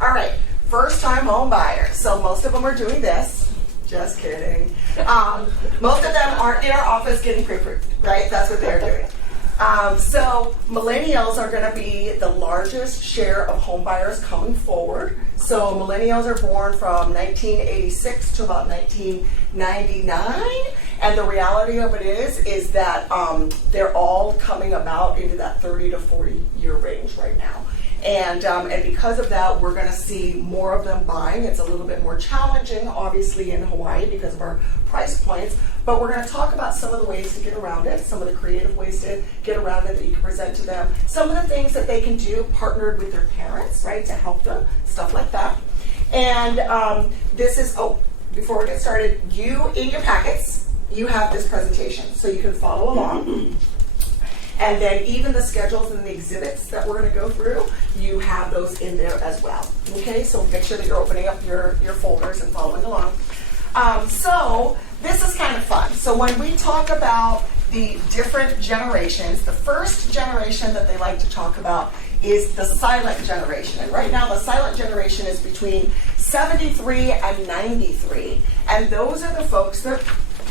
All right, first time home buyer. So most of them are doing this. Just kidding. Most of them aren't in our office getting pre-approved, right? That's what they're doing. So millennials are going to be the largest share of home buyers coming forward. So millennials are born from 1986 to about 1999. And the reality of it is that they're all coming about into that 30 to 40 year range right now. And because of that, we're going to see more of them buying. It's a little bit more challenging, obviously, in Hawaii because of our price points. But we're going to talk about some of the ways to get around it, some of the creative ways to get around it that you can present to them, some of the things that they can do partnered with their parents, right, to help them, stuff like that. And this is, before we get started, you, in your packets, you have this presentation, so you can follow along. And then even the schedules and the exhibits that we're going to go through, you have those in there as well. Okay, so make sure that you're opening up your folders and following along. So this is kind of fun. So when we talk about the different generations, the first generation that they like to talk about is the silent generation. And right now the silent generation is between 73 and 93. And those are the folks that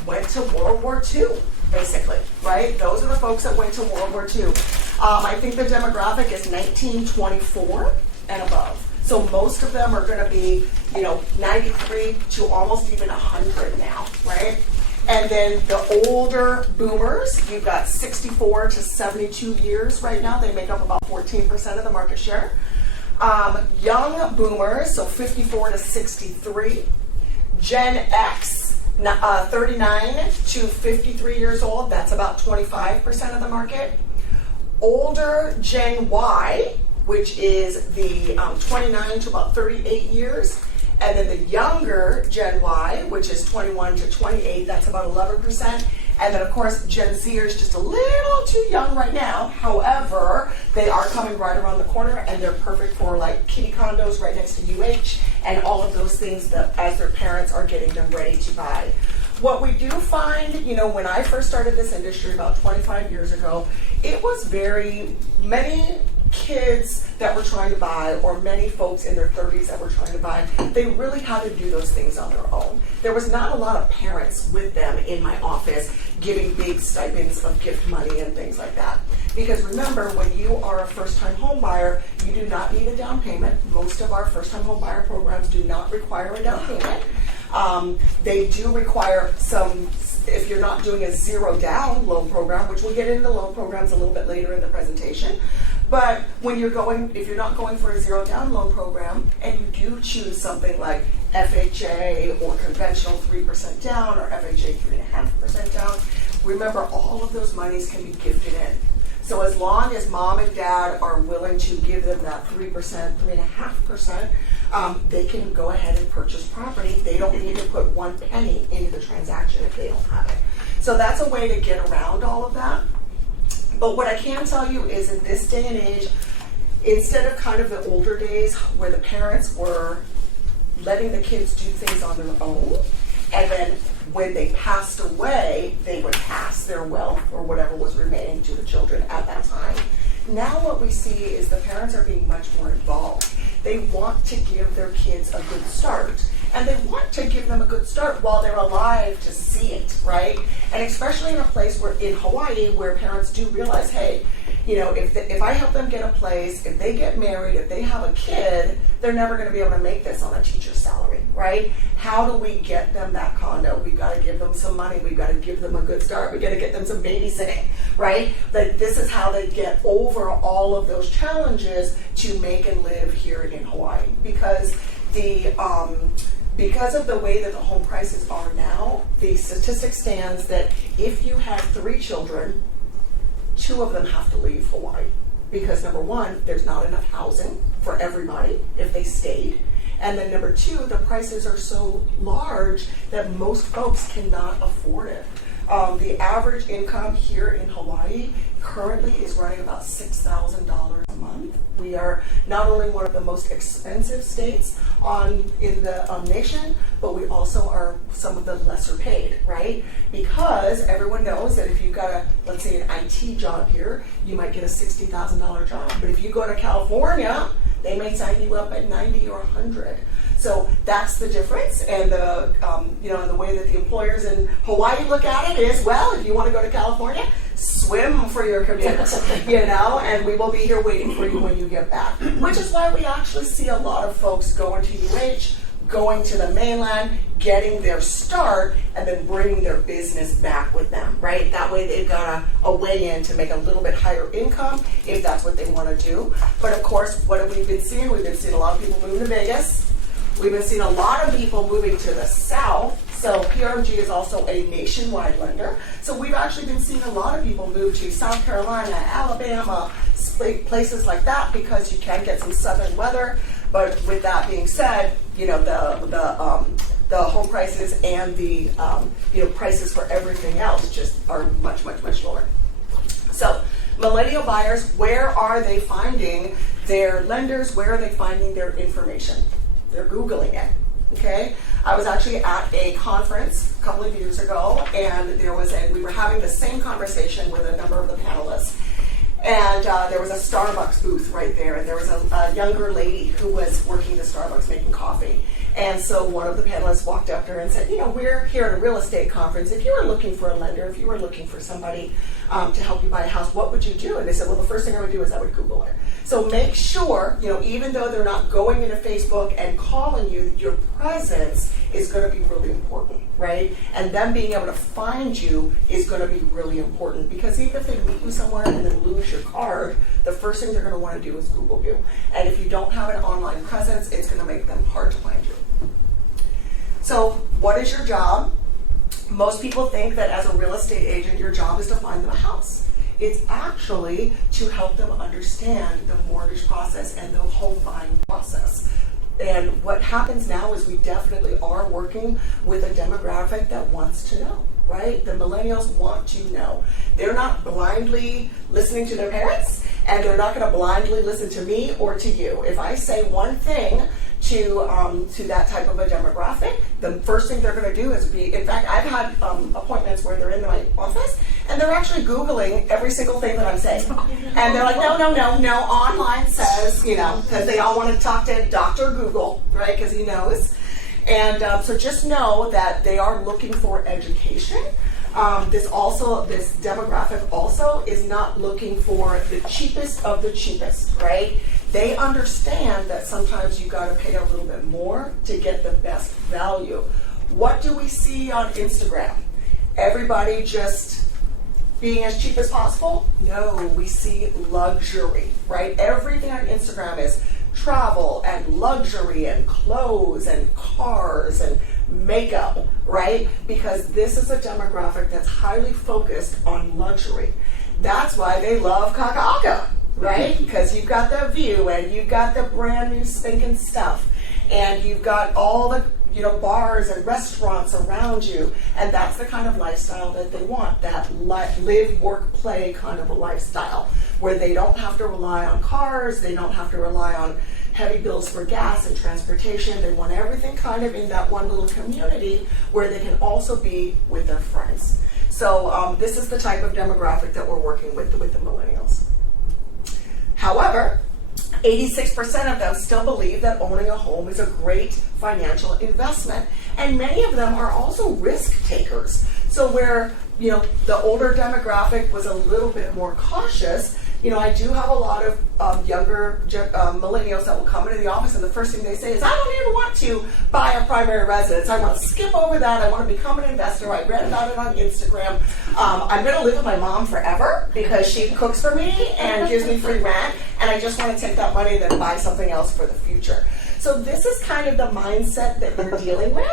went to World War II. Basically, right? Those are the folks that went to World War II. I think the demographic is 1924 and above. So most of them are going to be, 93 to almost even 100 now, right? And then the older boomers, you've got 64 to 72 years right now. They make up about 14% of the market share. Young boomers, so 54 to 63. Gen X, 39 to 53 years old, that's about 25% of the market. Older Gen Y, which is the 29 to about 38 years. And then the younger Gen Y, which is 21 to 28, that's about 11%. And then, of course, Gen Z is just a little too young right now. However, they are coming right around the corner, and they're perfect for, like, kitty condos right next to UH and all of those things that, as their parents are getting them ready to buy. What we do find, when I first started this industry about 25 years ago, it was very many kids that were trying to buy, or many folks in their 30s that were trying to buy, they really had to do those things on their own. There was not a lot of parents with them in my office giving big stipends of gift money and things like that. Because remember, when you are a first-time home buyer, you do not need a down payment. Most of our first-time home buyer programs do not require a down payment. They do require some, if you're not doing a zero down loan program, which we'll get into loan programs a little bit later in the presentation. But when if you're not going for a zero down loan program, and you do choose something like FHA or conventional 3% down, or FHA 3.5% down, remember all of those monies can be gifted in. So as long as mom and dad are willing to give them that 3%, 3.5%, they can go ahead and purchase property. They don't need to put 1 penny into the transaction if they don't have it. So that's a way to get around all of that. But what I can tell you is, in this day and age, instead of kind of the older days where the parents were letting the kids do things on their own, and then when they passed away, they would pass their wealth or whatever was remaining to the children at that time. Now what we see is the parents are being much more involved. They want to give their kids a good start. And they want to give them a good start while they're alive to see it, right? And especially in a place in Hawaii, where parents do realize, hey, if I help them get a place, if they get married, if they have a kid, they're never going to be able to make this on a teacher's salary, right? How do we get them that condo? We've got to give them some money. We've got to give them a good start. We've got to get them some babysitting, right? That this is how they get over all of those challenges to make and live here in Hawaii. Because of the way that the home prices are now, the statistic stands that if you have 3 children, 2 of them have to leave Hawaii. Because number 1, there's not enough housing for everybody if they stayed. And then number 2, the prices are so large that most folks cannot afford it. The average income here in Hawaii currently is running about $6,000 a month. We are not only one of the most expensive states in the nation, but we also are some of the lesser paid, right? Because everyone knows that if you've got let's say an IT job here, you might get a $60,000 job. But if you go to California, They may sign you up at 90 or 100. So that's the difference, and the and the way that the employers in Hawaii look at it is, well, if you want to go to California, swim for your commute, and we will be here waiting for you when you get back. Which is why we actually see a lot of folks going to UH, going to the mainland, getting their start, and then bringing their business back with them, right? That way they've got a way in to make a little bit higher income if that's what they want to do. But of course, what have we been seeing? We've been seeing a lot of people moving to Vegas. We've been seeing a lot of people moving to the south. So PRMG is also a nationwide lender. So we've actually been seeing a lot of people move to South Carolina, Alabama, places like that, because you can get some southern weather. But with that being said, the home prices and the prices for everything else just are much, much, much lower. So millennial buyers, where are they finding their lenders? Where are they finding their information? They're Googling it. Okay, I was actually at a conference a couple of years ago, and we were having the same conversation with a number of the panelists. And there was a Starbucks booth right there, and there was a younger lady who was working at Starbucks making coffee. And so one of the panelists walked up to her and said, we're here at a real estate conference. If you were looking for a lender, if you were looking for somebody to help you buy a house, what would you do? And they said, well, the first thing I would do is I would Google it. So make sure, even though they're not going into Facebook and calling you, your presence is going to be really important, right? And them being able to find you is going to be really important, because even if they meet you somewhere and then lose your card, the first thing they're going to want to do is Google you. And if you don't have an online presence, it's going to make them hard to find you. So what is your job? Most people think that as a real estate agent, your job is to find them a house. It's actually to help them understand the mortgage process and the home buying process. And what happens now is we definitely are working with a demographic that wants to know, right? The millennials want to know. They're not blindly listening to their parents, and they're not going to blindly listen to me or to you. If I say one thing to that type of a demographic, the first thing they're going to do is in fact, I've had appointments where they're in my office and they're actually Googling every single thing that I'm saying. And they're like, no, online says, because they all want to talk to Dr. Google, right, because he knows. And so just know that they are looking for education. This demographic also is not looking for the cheapest of the cheapest, right? They understand that sometimes you got to pay a little bit more to get the best value. What do we see on Instagram? Everybody just being as cheap as possible? No, we see luxury, right? Everything on Instagram is travel and luxury and clothes and cars and makeup, right? Because this is a demographic that's highly focused on luxury. That's why they love Kaka'aka, right? Because you've got the view and you've got the brand new stinking stuff, and you've got all the bars and restaurants around you, and that's the kind of lifestyle that they want, that live, work, play kind of a lifestyle, where they don't have to rely on cars, they don't have to rely on heavy bills for gas and transportation. They want everything kind of in that one little community where they can also be with their friends. So this is the type of demographic that we're working with the millennials. However, 86% of them still believe that owning a home is a great financial investment, and many of them are also risk takers. So where the older demographic was a little bit more cautious, I do have a lot of younger millennials that will come into the office, and the first thing they say is, I don't even want to buy a primary residence. I want to skip over that. I want to become an investor. I read about it on Instagram. I'm going to live with my mom forever because she cooks for me and gives me free rent, and I just want to take that money and then buy something else for the future. So this is kind of the mindset that we're dealing with.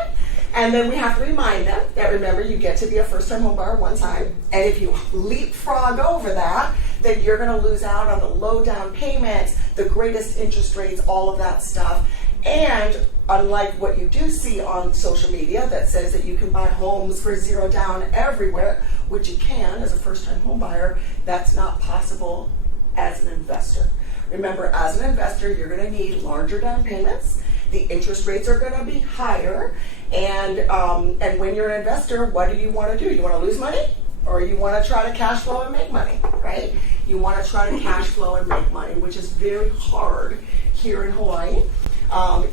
And then we have to remind them that, remember, you get to be a first-time home buyer one time. And if you leapfrog over that, then you're going to lose out on the low down payments, the greatest interest rates, all of that stuff. And unlike what you do see on social media that says that you can buy homes for zero down everywhere, which you can as a first-time home buyer, that's not possible as an investor. Remember, as an investor, you're going to need larger down payments. The interest rates are going to be higher. And when you're an investor, what do you want to do? You want to lose money? or you want to try to cash flow and make money, right? You want to try to cash flow and make money, which is very hard here in Hawaii.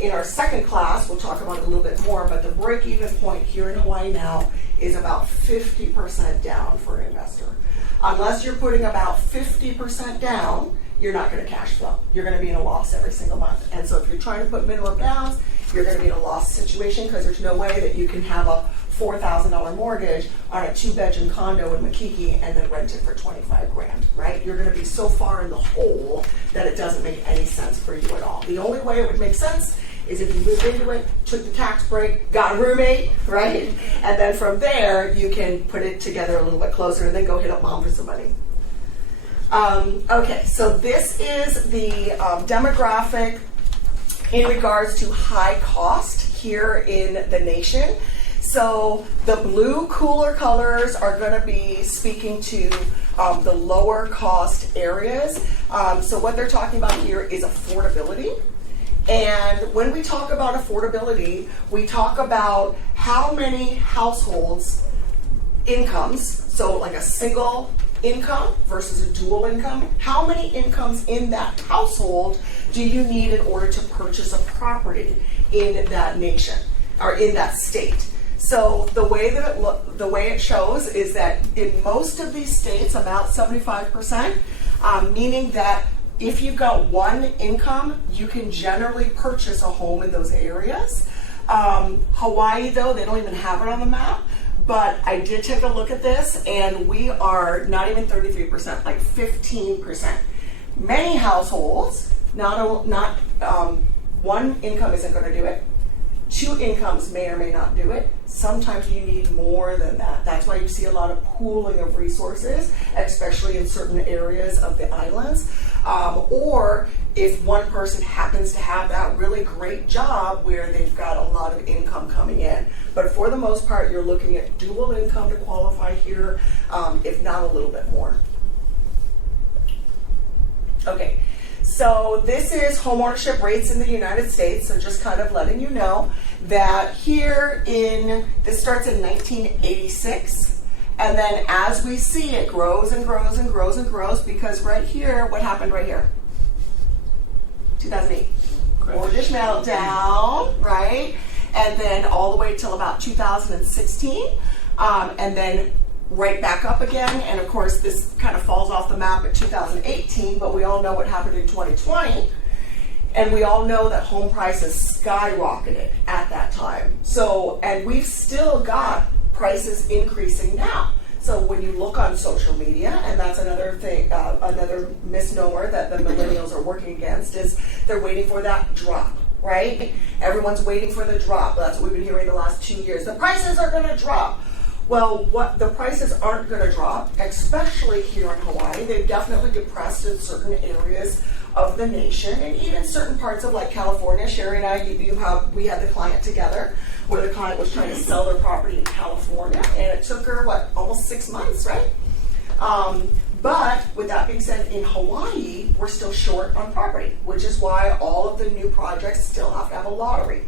In our second class, we'll talk about it a little bit more, but the break-even point here in Hawaii now is about 50% down for an investor. Unless you're putting about 50% down, you're not going to cash flow. You're going to be in a loss every single month. And so if you're trying to put minimum downs, you're going to be in a loss situation because there's no way that you can have a $4,000 mortgage on a 2-bedroom condo in Makiki and then rent it for 25 grand, right? You're going to be so far in the hole that it doesn't make any sense for you at all. The only way it would make sense is if you moved into it, took the tax break, got a roommate, right? And then from there, you can put it together a little bit closer and then go hit up mom for some money. Okay, so this is the demographic in regards to high cost here in the nation. So the blue cooler colors are going to be speaking to the lower cost areas. So what they're talking about here is affordability. And when we talk about affordability, we talk about how many households incomes, so like a single income versus a dual income, how many incomes in that household do you need in order to purchase a property in that nation or in that state? So the way that the way it shows is that in most of these states, about 75%, meaning that if you've got one income, you can generally purchase a home in those areas. Hawaii, though, they don't even have it on the map. But I did take a look at this, and we are not even 33%, like 15%. Many households, not one income isn't going to do it. Two incomes may or may not do it. Sometimes you need more than that. That's why you see a lot of pooling of resources, especially in certain areas of the islands. Or if one person happens to have that really great job where they've got a lot of income coming in. But for the most part, you're looking at dual income to qualify here, if not a little bit more. Okay. So this is homeownership rates in the United States. So just kind of letting you know that here this starts in 1986. And then as we see, it grows and grows and grows and grows because right here, what happened right here? 2008. Mortgage meltdown, right? And then all the way till about 2016. And then right back up again, and of course this kind of falls off the map at 2018, but we all know what happened in 2020, and we all know that home prices skyrocketed at that time. So, and we've still got prices increasing now. So when you look on social media, and that's another thing, another misnomer that the millennials are working against, is they're waiting for that drop, right? Everyone's waiting for the drop. That's what we've been hearing the last 2 years. The prices are going to drop. Well, the prices aren't going to drop, especially here in Hawaii. They've definitely depressed in certain areas of the nation, and even certain parts of like California. Sherry and I, we had the client together, where the client was trying to sell their property in California, and it took her almost 6 months, right? But with that being said, in Hawaii, we're still short on property, which is why all of the new projects still have to have a lottery.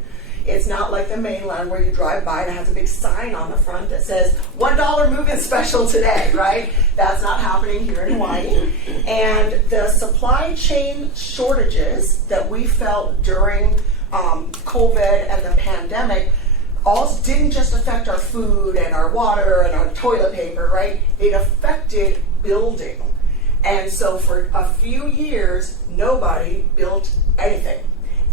It's not like the mainland where you drive by and it has a big sign on the front that says $1 move-in special today, right? That's not happening here in Hawaii. And the supply chain shortages that we felt during COVID and the pandemic didn't just affect our food and our water and our toilet paper, right? It affected building. And so for a few years, nobody built anything.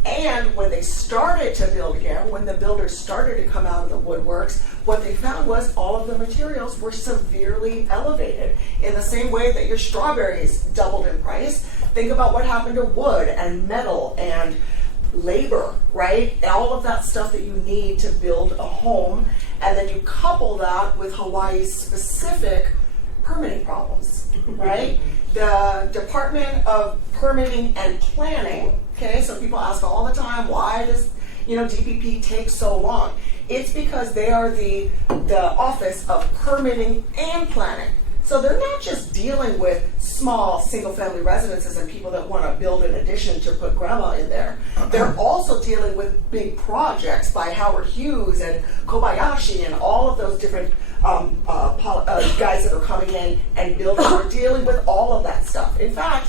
And when they started to build again, when the builders started to come out of the woodworks, what they found was all of the materials were severely elevated. In the same way that your strawberries doubled in price, think about what happened to wood and metal and labor, right? All of that stuff that you need to build a home. And then you couple that with Hawaii's specific permitting problems, right? The Department of Permitting and Planning, okay, so people ask all the time, why does DPP take so long? It's because they are the Office of Permitting and Planning. So they're not just dealing with small single-family residences and people that want to build an addition to put grandma in there. They're also dealing with big projects by Howard Hughes and Kobayashi and all of those different guys that are coming in and building. They're dealing with all of that stuff. In fact,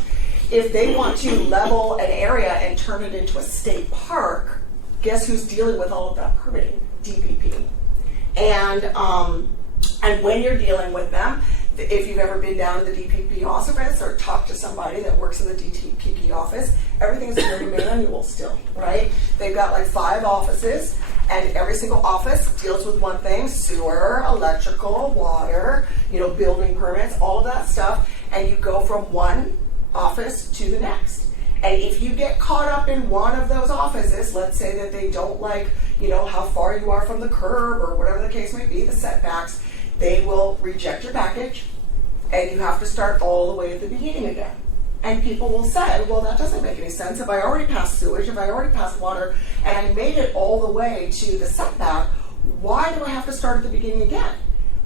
if they want to level an area and turn it into a state park, guess who's dealing with all of that permitting? DPP. And when you're dealing with them, if you've ever been down to the DPP office or talked to somebody that works in the DPP office, everything is very manual still, right? They've got like 5 offices, and every single office deals with one thing: sewer, electrical, water, building permits, all of that stuff, and you go from one office to the next. And if you get caught up in one of those offices, let's say that they don't like, how far you are from the curb or whatever the case may be, the setbacks, they will reject your package, and you have to start all the way at the beginning again. And people will say, well, that doesn't make any sense. If I already passed sewage, if I already passed water, and I made it all the way to the setback, why do I have to start at the beginning again?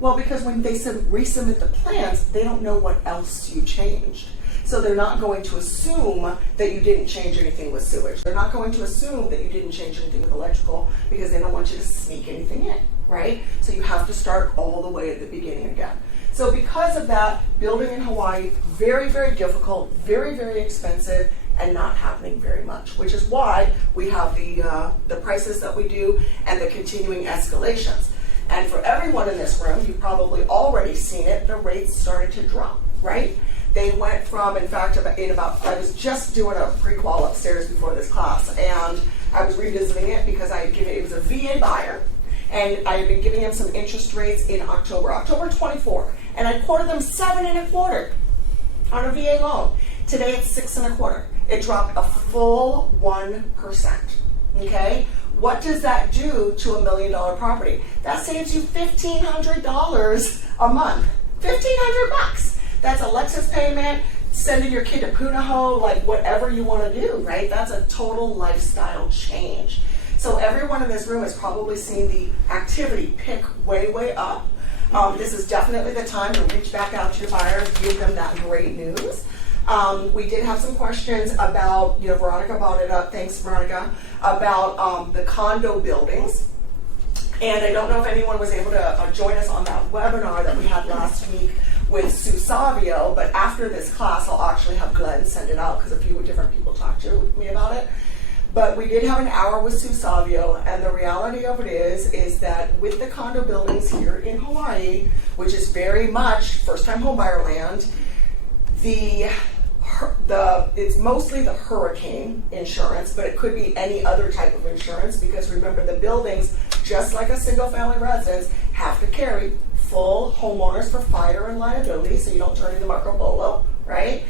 Well, because when they resubmit the plans, they don't know what else you changed. So they're not going to assume that you didn't change anything with sewage. They're not going to assume that you didn't change anything with electrical, because they don't want you to sneak anything in, right? So you have to start all the way at the beginning again. So because of that, building in Hawaii, very, very difficult, very, very expensive, and not happening very much, which is why we have the prices that we do and the continuing escalations. And for everyone in this room, you've probably already seen it, the rates started to drop, right? They went from, in fact, I was just doing a pre-qual upstairs before this class, and I was revisiting it because it was a VA buyer, and I had been giving him some interest rates in October 24, and I quoted them 7.25% on a VA loan. Today it's 6.25%. It dropped a full 1%. Okay, what does that do to $1 million property? That saves you $1,500 a month. $1,500. That's a Lexus payment, sending your kid to Punahou, like whatever you want to do, right? That's a total lifestyle change. So everyone in this room has probably seen the activity pick way, way up. This is definitely the time to reach back out to your buyers, give them that great news. We did have some questions about, Veronica brought it up, thanks Veronica, about the condo buildings. And I don't know if anyone was able to join us on that webinar that we had last week with Sue Savio, but after this class, I'll actually have Glenn send it out because a few different people talked to me about it. But we did have an hour with Sue Savio, and the reality of it is that with the condo buildings here in Hawaii, which is very much first-time homebuyer land, it's mostly the hurricane insurance, but it could be any other type of insurance, because remember, the buildings, just like a single-family residence, have to carry full homeowners for fire and liability, so you don't turn into Marco Polo, right?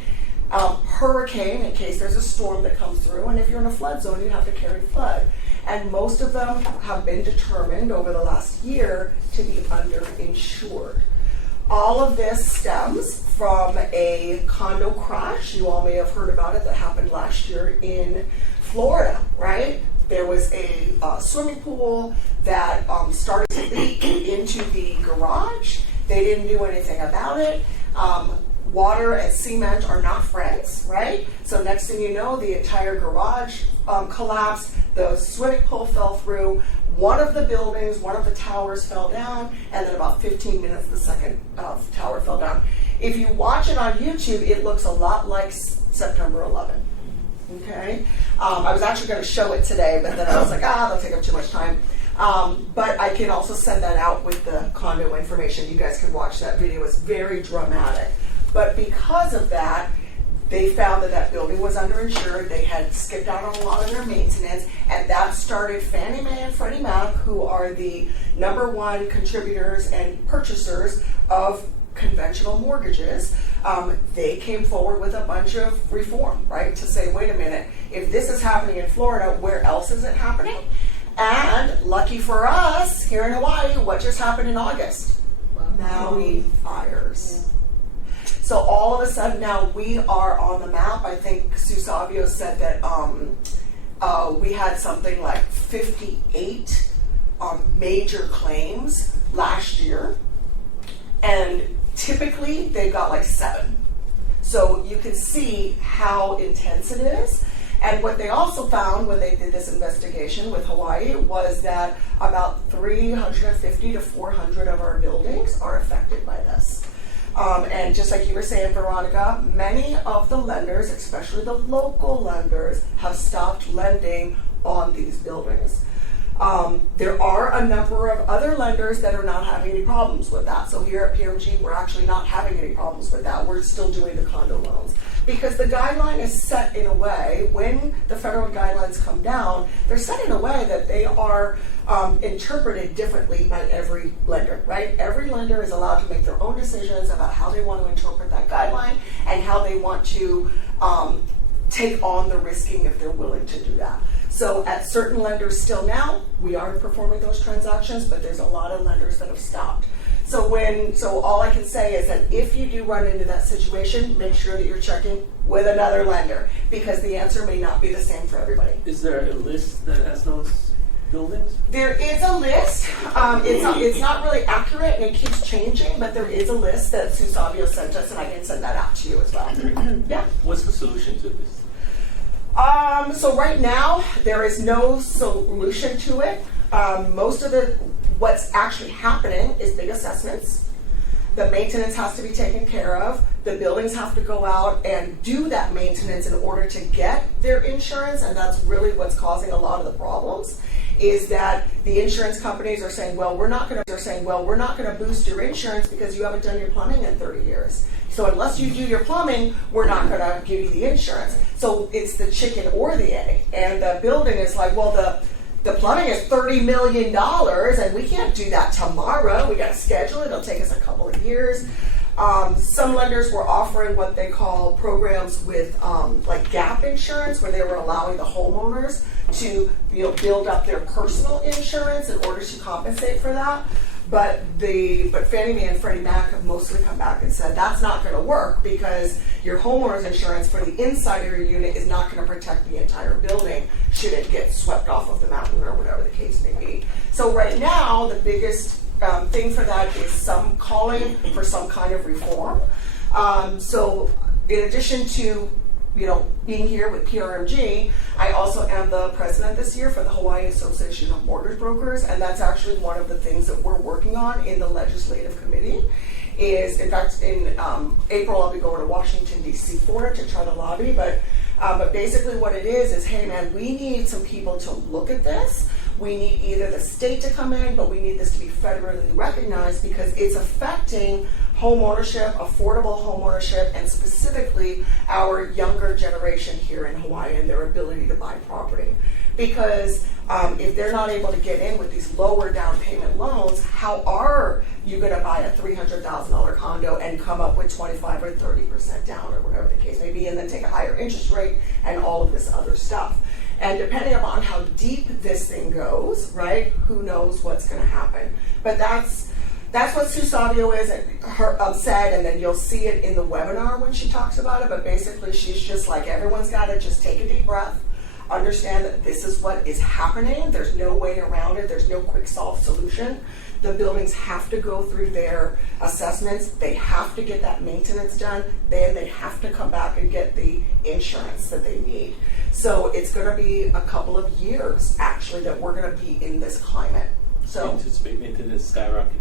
Hurricane, in case there's a storm that comes through, and if you're in a flood zone, you have to carry flood. And most of them have been determined over the last year to be underinsured. All of this stems from a condo crash. You all may have heard about it, that happened last year in Florida, right? There was a swimming pool that started to leak into the garage. They didn't do anything about it. Water and cement are not friends, right? So next thing you know, the entire garage collapsed. The swimming pool fell through. One of the buildings, one of the towers fell down, and then about 15 minutes, the second tower fell down. If you watch it on YouTube, it looks a lot like September 11. Okay? I was actually going to show it today, but then I was like, that'll take up too much time. But I can also send that out with the condo information. You guys can watch that video. It's very dramatic. But because of that, they found that building was underinsured. They had skipped out on a lot of their maintenance, and that started Fannie Mae and Freddie Mac, who are the #1 contributors and purchasers of conventional mortgages. They came forward with a bunch of reform, right, to say, wait a minute, if this is happening in Florida, where else is it happening? And lucky for us, here in Hawaii, what just happened in August? Maui fires. Yeah. So all of a sudden now we are on the map. I think Sue Savio said that we had something like 58 major claims last year. And Typically, they've got like 7. So you can see how intense it is. And what they also found when they did this investigation with Hawaii was that about 350 to 400 of our buildings are affected by this. And just like you were saying, Veronica, many of the lenders, especially the local lenders, have stopped lending on these buildings. There are a number of other lenders that are not having any problems with that. So here at PMG, we're actually not having any problems with that. We're still doing the condo loans. Because the guideline is set in a way, when the federal guidelines come down, they're set in a way that they are interpreted differently by every lender, right? Every lender is allowed to make their own decisions about how they want to interpret that guideline and how they want to take on the risking if they're willing to do that. So at certain lenders still now, we are performing those transactions, but there's a lot of lenders that have stopped. So all I can say is that if you do run into that situation, make sure that you're checking with another lender, because the answer may not be the same for everybody. Is there a list that has those buildings? There is a list. It's not really accurate and it keeps changing, but there is a list that Sue Savio sent us, and I can send that out to you as well. Yeah. What's the solution to this? So right now, there is no solution to it. Most of what's actually happening is big assessments. The maintenance has to be taken care of. The buildings have to go out and do that maintenance in order to get their insurance, and that's really what's causing a lot of the problems. Is that the insurance companies are saying, well, we're not going to boost your insurance because you haven't done your plumbing in 30 years. So unless you do your plumbing, we're not going to give you the insurance. So it's the chicken or the egg. And the building is like, well, the plumbing is $30 million, and we can't do that tomorrow. We got to schedule it. It'll take us a couple of years. Some lenders were offering what they call programs with like gap insurance, where they were allowing the homeowners to build up their personal insurance in order to compensate for that. But Fannie Mae and Freddie Mac have mostly come back and said that's not going to work, because your homeowner's insurance for the inside of your unit is not going to protect the entire building should it get swept off of the mountain or whatever the case may be. So right now, the biggest thing for that is some calling for some kind of reform. So in addition to being here with PRMG, I also am the president this year for the Hawaii Association of Mortgage Brokers, and that's actually one of the things that we're working on in the legislative committee. In fact, in April, I'll be going to Washington, D.C. for it to try to lobby, but basically what it is, hey man, we need some people to look at this. We need either the state to come in, but we need this to be federally recognized, because it's affecting home ownership, affordable home ownership, and specifically our younger generation here in Hawaii and their ability to buy property. Because if they're not able to get in with these lower down payment loans, how are you going to buy a $300,000 condo and come up with 25 or 30% down, or whatever the case may be, and then take a higher interest rate and all of this other stuff? And depending upon how deep this thing goes, right, who knows what's going to happen. But that's what Sue Savio said, and then you'll see it in the webinar when she talks about it. But basically, she's just like, everyone's got to just take a deep breath, understand that this is what is happening. There's no way around it. There's no quick solve solution. The buildings have to go through their assessments. They have to get that maintenance done. Then they have to come back and get the insurance that they need. So it's going to be a couple of years, actually, that we're going to be in this climate. So anticipate maintenance skyrocketing.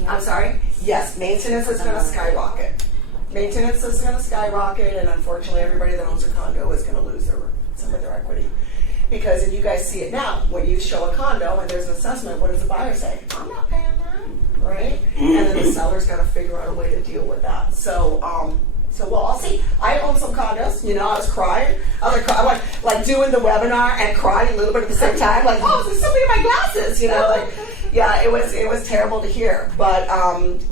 Yeah. I'm sorry? Yes, maintenance is going to skyrocket. Maintenance is going to skyrocket, and unfortunately, everybody that owns a condo is going to lose some of their equity. Because if you guys see it now, when you show a condo and there's an assessment, what does the buyer say? I'm not paying that, right? And then the seller's got to figure out a way to deal with that. So well, I'll see. I own some condos. I was crying. I was like doing the webinar and crying a little bit at the same time. Like, oh, there's something in my glasses. Yeah, it was terrible to hear. But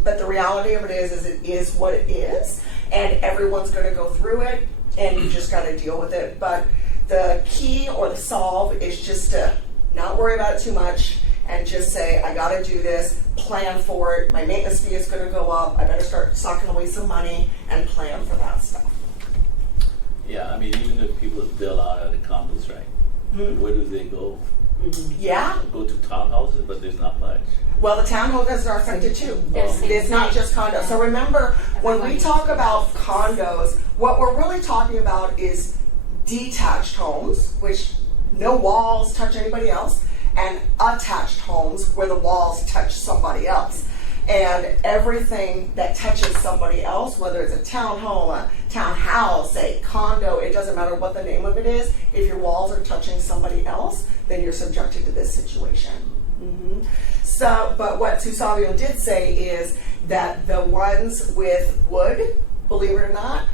the reality of it is it is what it is, and everyone's going to go through it, and you just got to deal with it. But the key or the solve is just to not worry about it too much and just say, I got to do this, plan for it. My maintenance fee is going to go up. I better start socking away some money and plan for that stuff. Yeah, I mean, even if people bail out of the condos, right? Mm-hmm. Where do they go? Mm-hmm. Yeah. Go to townhouses, but there's not much. Well, the townhomes are affected too. Yes, It's not just condos. So remember, when we talk about condos, what we're really talking about is detached homes, which no walls touch anybody else, and attached homes where the walls touch somebody else. And everything that touches somebody else, whether it's a townhome, a townhouse, a condo, it doesn't matter what the name of it is, if your walls are touching somebody else, then you're subjected to this situation. So, but what Susavio did say is that the ones with wood, believe it or not,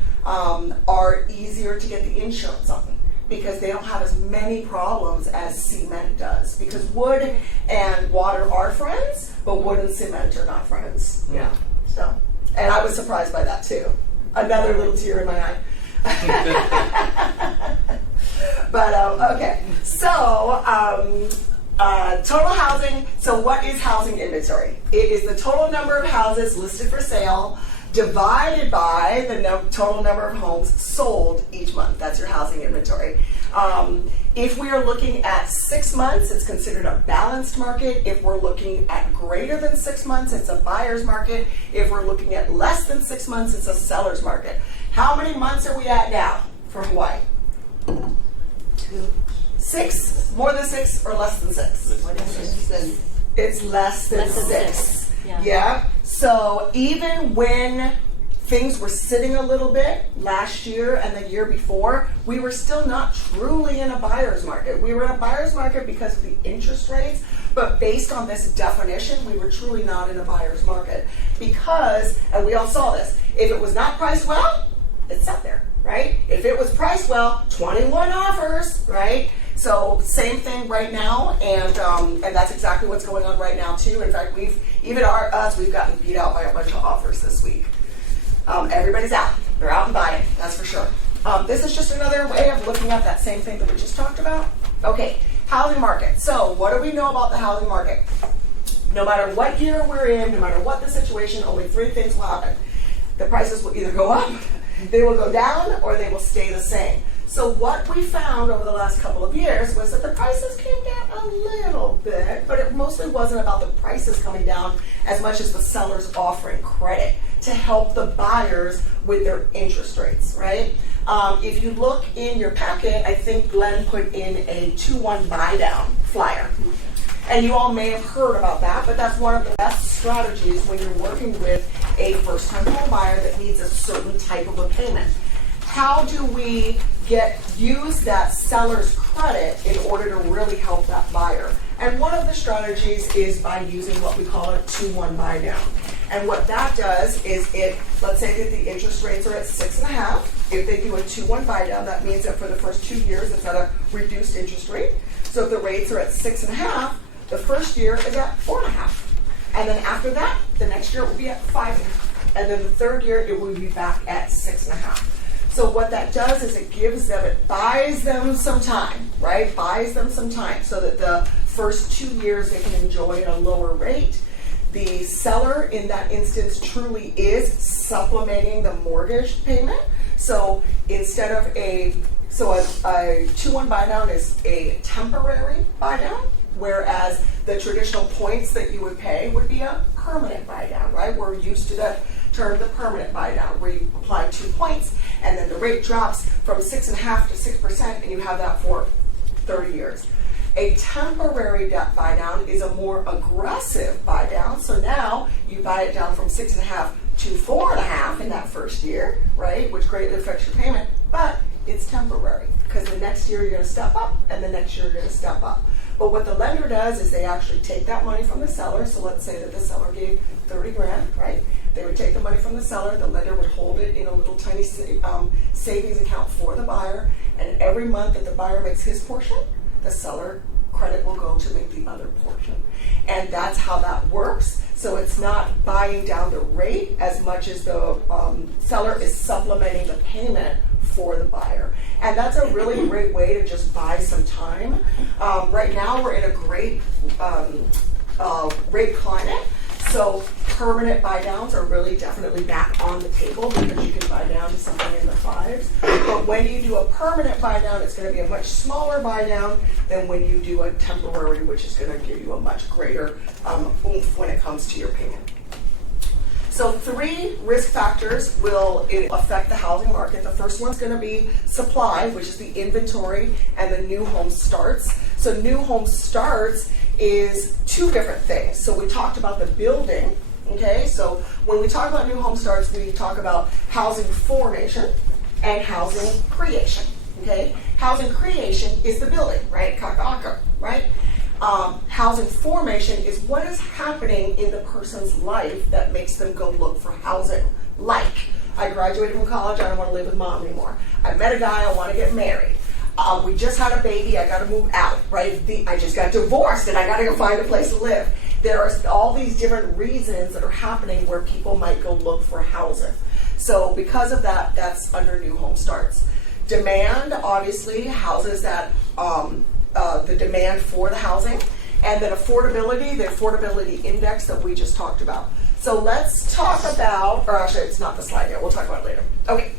are easier to get the insurance on because they don't have as many problems as cement does. Because wood and water are friends, but wood and cement are not friends. Yeah. So, and I was surprised by that too. Another little tear in my eye. But okay, so total housing. So what is housing inventory? It is the total number of houses listed for sale divided by the total number of homes sold each month. That's your housing inventory. If we are looking at 6 months, it's considered a balanced market. If we're looking at greater than 6 months, it's a buyer's market. If we're looking at less than 6 months, it's a seller's market. How many months are we at now for Hawaii? 2. 6? More than 6 or less than 6? It's less than Less than 6. 6. Yeah. So even when things were sitting a little bit last year and the year before, we were still not truly in a buyer's market. We were in a buyer's market because of the interest rates, but based on this definition, we were truly not in a buyer's market because, and we all saw this, if it was not priced well, it sat there, right? If it was priced well, 21 offers, right? So same thing right now, and that's exactly what's going on right now too. In fact, we've gotten beat out by a bunch of offers this week. Everybody's out; they're out and buying. That's for sure. This is just another way of looking at that same thing that we just talked about. Okay, housing market. So what do we know about the housing market? No matter what year we're in, no matter what the situation, only 3 things will happen. The prices will either go up, they will go down, or they will stay the same. So what we found over the last couple of years was that the prices came down a little bit, but it mostly wasn't about the prices coming down as much as the sellers offering credit to help the buyers with their interest rates, right? If you look in your packet, I think Glenn put in a 2-1 buy down flyer. And you all may have heard about that, but that's one of the best strategies when you're working with a first-time home buyer that needs a certain type of a payment. How do we use that seller's credit in order to really help that buyer? And one of the strategies is by using what we call a 2-1 buy down. And what that does is let's say that the interest rates are at 6.5. If they do a 2-1 buy down, that means that for the first 2 years it's at a reduced interest rate. So if the rates are at 6.5, the first year is at 4.5. And then after that, the next year it will be at 5.5. And then the third year it will be back at 6.5. So what that does is it buys them some time, right? Buys them some time so that the first 2 years they can enjoy at a lower rate. The seller in that instance truly is supplementing the mortgage payment. So instead of a 2-1 buy down is a temporary buy down, whereas the traditional points that you would pay would be a permanent buy down, right? We're used to that term, the permanent buy down, where you apply 2 points and then the rate drops from 6.5 to 6%, and you have that for 30 years. A temporary debt buy down is a more aggressive buy down. So now you buy it down from 6.5 to 4.5 in that first year, right? Which greatly affects your payment, but it's temporary because the next year you're going to step up and the next year you're going to step up. But what the lender does is they actually take that money from the seller. So let's say that the seller gave 30 grand, right? They would take the money from the seller, the lender would hold it in a little tiny savings account for the buyer, and every month that the buyer makes his portion, the seller credit will go to make the other portion. And that's how that works. So it's not buying down the rate as much as the seller is supplementing the payment for the buyer. And that's a really great way to just buy some time. Right now we're in a great rate climate. So permanent buy downs are really definitely back on the table because you can buy down to something in the 5s. But when you do a permanent buy down, it's going to be a much smaller buy down than when you do a temporary, which is going to give you a much greater oomph when it comes to your payment. So 3 risk factors will affect the housing market. The first one's going to be supply, which is the inventory and the new home starts. So new home starts is 2 different things. So we talked about the building, okay? So when we talk about new home starts, we talk about housing formation and housing creation, okay? Housing creation is the building, right? Kakaka, right? Housing formation is what is happening in the person's life that makes them go look for housing. Like, I graduated from college, I don't want to live with mom anymore. I met a guy, I want to get married. We just had a baby, I got to move out, right? I just got divorced and I got to go find a place to live. There are all these different reasons that are happening where people might go look for housing. So because of that, that's under new home starts. Demand, obviously, houses that the demand for the housing, and then affordability, the affordability index that we just talked about. So let's talk about, or actually it's not the slide yet, we'll talk about it later. Okay,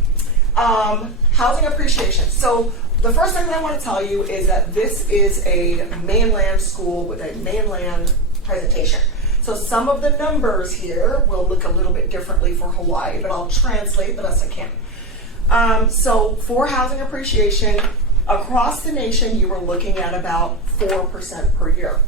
housing appreciation. So the first thing that I want to tell you is that this is a mainland school with a mainland presentation. So some of the numbers here will look a little bit differently for Hawaii, but I'll translate the best I can. So for housing appreciation, across the nation, you were looking at about 4% per year.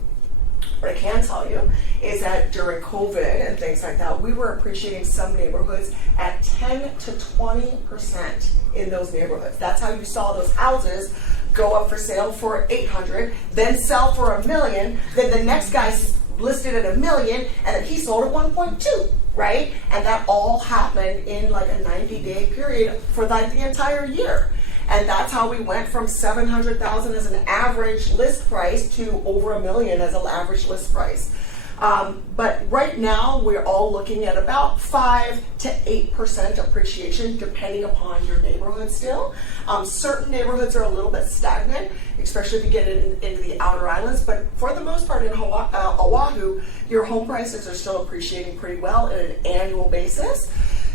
What I can tell you is that during COVID and things like that, we were appreciating some neighborhoods at 10 to 20% in those neighborhoods. That's how you saw those houses go up for sale for $800, then sell for $1 million, then the next guy listed at $1 million, and then he sold at 1.2, right? And that all happened in like a 90-day period for like the entire year. And that's how we went from $700,000 as an average list price to over $1 million as an average list price. But right now, we're all looking at about 5 to 8% appreciation, depending upon your neighborhood still. Certain neighborhoods are a little bit stagnant, especially if you get into the outer islands. But for the most part in Oahu, your home prices are still appreciating pretty well on an annual basis.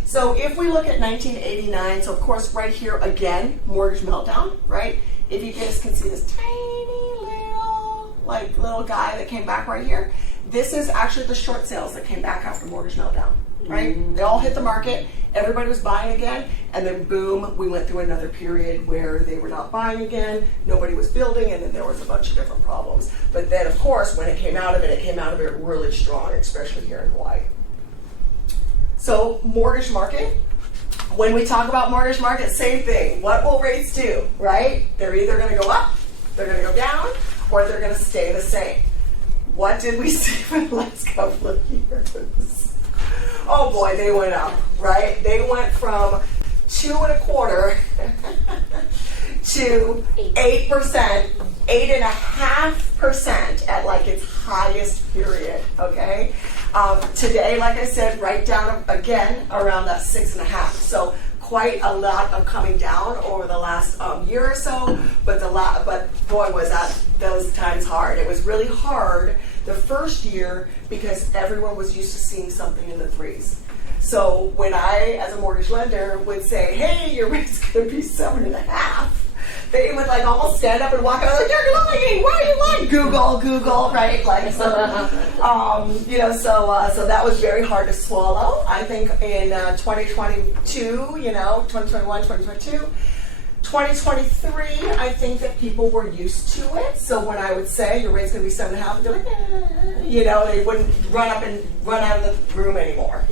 So if we look at 1989, so of course right here again, mortgage meltdown, right? If you guys can see this tiny little guy that came back right here, this is actually the short sales that came back after mortgage meltdown, right? Mm-hmm. They all hit the market, everybody was buying again, and then boom, we went through another period where they were not buying again, nobody was building, and then there was a bunch of different problems. But then of course, when it came out of it really strong, especially here in Hawaii. So mortgage market, when we talk about mortgage market, same thing. What will rates do, right? They're either going to go up, they're going to go down, or they're going to stay the same. What did we see for the last couple of years? Oh boy, they went up, right? They went from 2.25% to 8%, 8.5% at like its highest period, okay? Today, like I said, right down again around that 6.5. So quite a lot of coming down over the last year or so. But boy, was that those times hard. It was really hard the first year because everyone was used to seeing something in the 3s. So when I, as a mortgage lender, would say, "Hey, your rate's going to be 7.5." They would like almost stand up and walk out like, "You're lying! Why are you lying?" Google, right? Like so, so that was very hard to swallow. I think in 2022, 2021, 2022, 2023, I think that people were used to it. So when I would say your rate's going to be 7.5, they're like, they wouldn't run up and run out of the room anymore,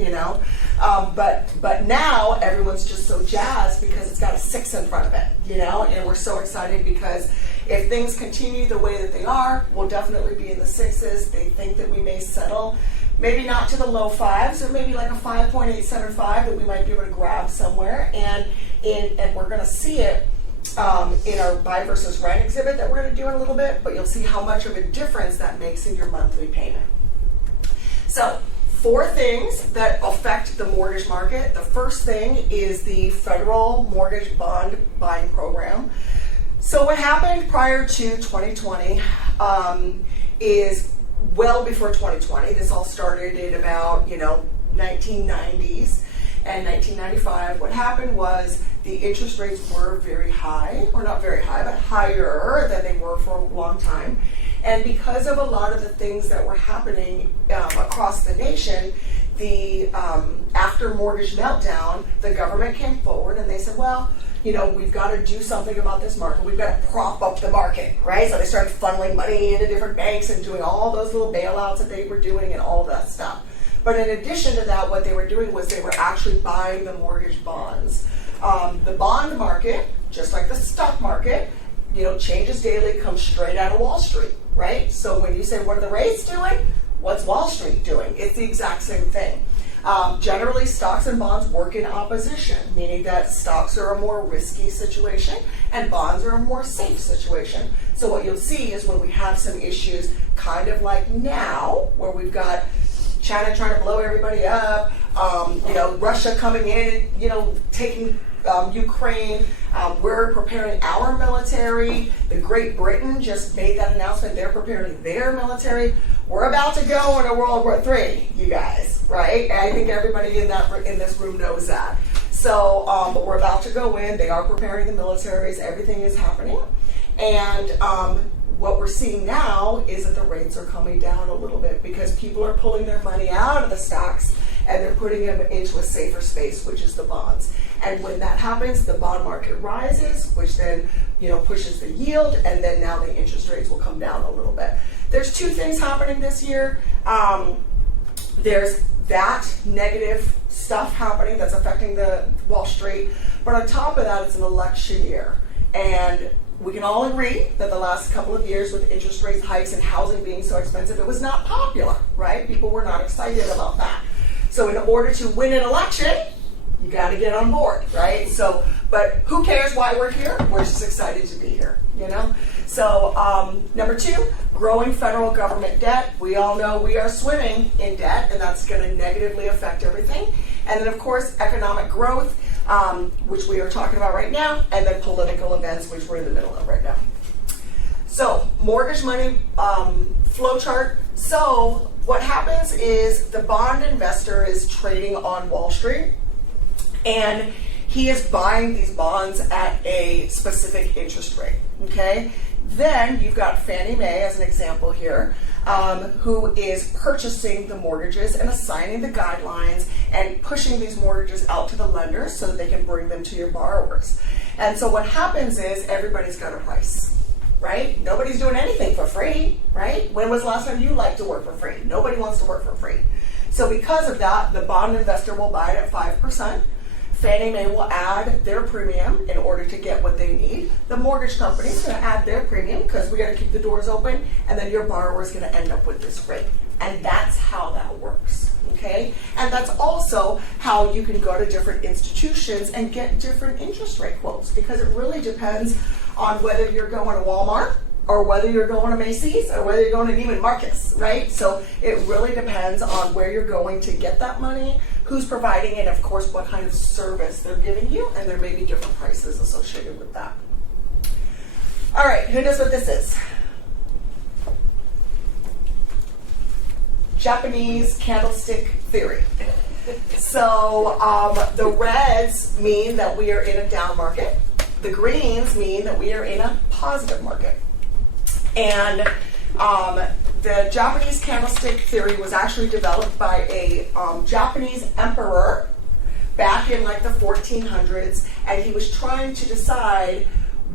But now everyone's just so jazzed because it's got a 6 in front of it, and we're so excited because if things continue the way that they are, we'll definitely be in the 6s. They think that we may settle, maybe not to the low 5s, or maybe like a 5.875 that we might be able to grab somewhere, and we're going to see it in our buy versus rent exhibit that we're going to do in a little bit, but you'll see how much of a difference that makes in your monthly payment. So 4 things that affect the mortgage market. The first thing is the federal mortgage bond buying program. So what happened prior to 2020 is well before 2020. This all started in about, 1990s and 1995. What happened was the interest rates were very high, or not very high, but higher than they were for a long time. And because of a lot of the things that were happening across the nation, the after mortgage meltdown, the government came forward and they said, well, we've got to do something about this market. We've got to prop up the market, right? So they started funneling money into different banks and doing all those little bailouts that they were doing and all that stuff. But in addition to that, what they were doing was they were actually buying the mortgage bonds. The bond market, just like the stock market, changes daily, comes straight out of Wall Street, right? So when you say, what are the rates doing? What's Wall Street doing? It's the exact same thing. Generally, stocks and bonds work in opposition, meaning that stocks are a more risky situation and bonds are a more safe situation. So what you'll see is when we have some issues, kind of like now, where we've got China trying to blow everybody up, Russia coming in and, taking Ukraine. We're preparing our military. The Great Britain just made that announcement. They're preparing their military. We're about to go into World War III, you guys, right? And I think everybody in this room knows that. So, but we're about to go in. They are preparing the militaries. Everything is happening. And what we're seeing now is that the rates are coming down a little bit because people are pulling their money out of the stocks and they're putting them into a safer space, which is the bonds. And when that happens, the bond market rises, which then pushes the yield, and then now the interest rates will come down a little bit. There's two things happening this year. There's that negative stuff happening that's affecting the Wall Street, but on top of that, it's an election year. And we can all agree that the last couple of years with interest rate hikes and housing being so expensive, it was not popular, right? People were not excited about that. So in order to win an election, you got to get on board, right? So, but who cares why we're here? We're just excited to be here, So number two, growing federal government debt. We all know we are swimming in debt, and that's going to negatively affect everything. And then, of course, economic growth, which we are talking about right now, and then political events, which we're in the middle of right now. So, mortgage money flow chart. So, what happens is the bond investor is trading on Wall Street, and he is buying these bonds at a specific interest rate, okay? Then you've got Fannie Mae as an example here, who is purchasing the mortgages and assigning the guidelines and pushing these mortgages out to the lenders so that they can bring them to your borrowers. And so what happens is everybody's got a price, right? Nobody's doing anything for free, right? When was the last time you liked to work for free? Nobody wants to work for free. So because of that, the bond investor will buy it at 5%. Fannie Mae will add their premium in order to get what they need. The mortgage company is going to add their premium because we got to keep the doors open, and then your borrower is going to end up with this rate. And that's how that works, okay? And that's also how you can go to different institutions and get different interest rate quotes, because it really depends on whether you're going to Walmart or whether you're going to Macy's or whether you're going to Neiman Marcus, right? So it really depends on where you're going to get that money, who's providing it, and of course what kind of service they're giving you, and there may be different prices associated with that. All right, who knows what this is? Japanese candlestick theory. So the reds mean that we are in a down market. The greens mean that we are in a positive market. And the Japanese candlestick theory was actually developed by a Japanese emperor back in like the 1400s, and he was trying to decide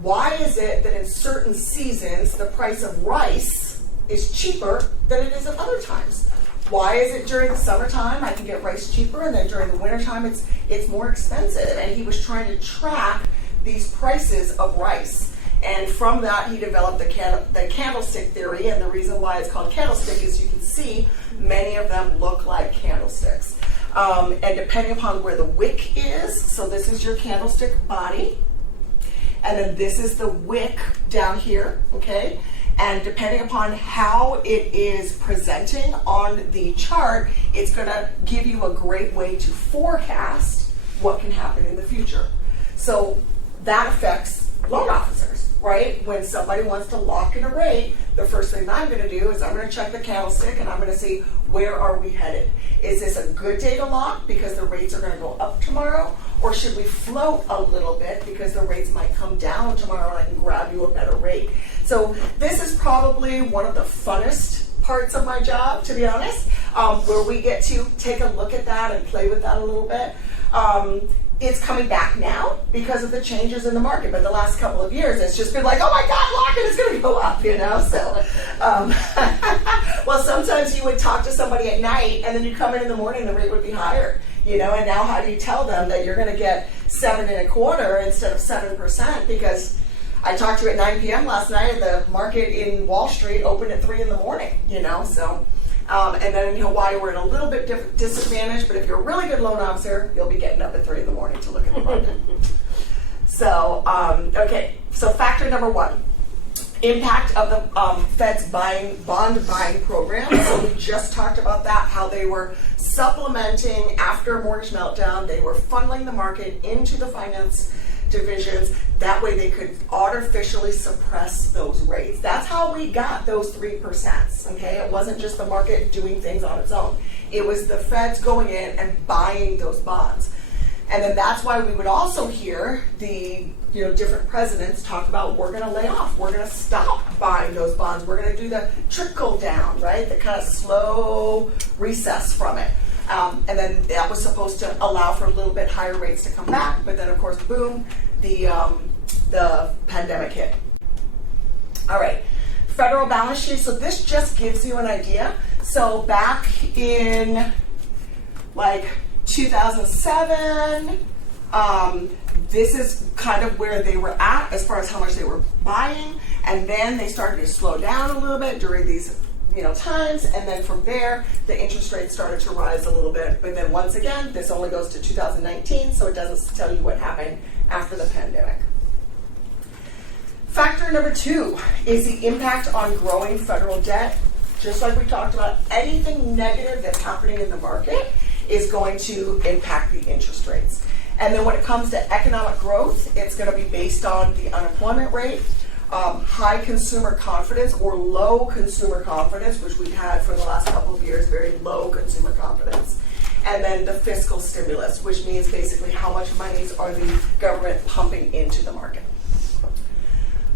why is it that in certain seasons the price of rice is cheaper than it is at other times. Why is it during the summertime I can get rice cheaper, and then during the wintertime it's more expensive? And he was trying to track these prices of rice. And from that, he developed the candlestick theory, and the reason why it's called candlestick is you can see many of them look like candlesticks. And depending upon where the wick is, so this is your candlestick body, and then this is the wick down here, okay? And depending upon how it is presenting on the chart, it's going to give you a great way to forecast what can happen in the future. So that affects loan officers, right? right? When somebody wants to lock in a rate, the first thing I'm going to do is I'm going to check the candlestick and I'm going to see where are we headed. Is this a good day to lock because the rates are going to go up tomorrow? Or should we float a little bit because the rates might come down tomorrow and I can grab you a better rate? So this is probably one of the funnest parts of my job, to be honest, where we get to take a look at that and play with that a little bit. It's coming back now because of the changes in the market, but the last couple of years it's just been like, oh my God, lock it, it's going to go up, you know? So, well, sometimes you would talk to somebody at night and then you come in the morning, the rate would be higher, you know? And now how do you tell them that you're going to get 7.25% instead of 7%? Because I talked to you at 9 p.m. last night and the market in Wall Street opened at 3 in the morning, you know? So. And then in Hawaii, we're in a little bit disadvantage, but if you're a really good loan officer, you'll be getting up at 3 in the morning to look at the market. So, okay, so factor number 1, impact of the Fed's bond buying program. So we just talked about that, how they were supplementing after a mortgage meltdown. They were funneling the market into the finance divisions. That way they could artificially suppress those rates. That's how we got those 3%. Okay, it wasn't just the market doing things on its own. It was the Feds going in and buying those bonds. And then that's why we would also hear the different presidents talk about, we're going to lay off, we're going to stop buying those bonds, we're going to do the trickle down, right? The kind of slow recess from it. And then that was supposed to allow for a little bit higher rates to come back, but then of course, boom, the pandemic hit. All right, federal balance sheet. So this just gives you an idea. So back in like 2007, this is kind of where they were at as far as how much they were buying, and then they started to slow down a little bit during these times, and then from there the interest rates started to rise a little bit. But then once again, this only goes to 2019, so it doesn't tell you what happened after the pandemic. Factor number 2 is the impact on growing federal debt. Just like we talked about, anything negative that's happening in the market is going to impact the interest rates. And then when it comes to economic growth, it's going to be based on the unemployment rate, high consumer confidence or low consumer confidence, which we've had for the last couple of years, very low consumer confidence. And then the fiscal stimulus, which means basically how much monies are the government pumping into the market.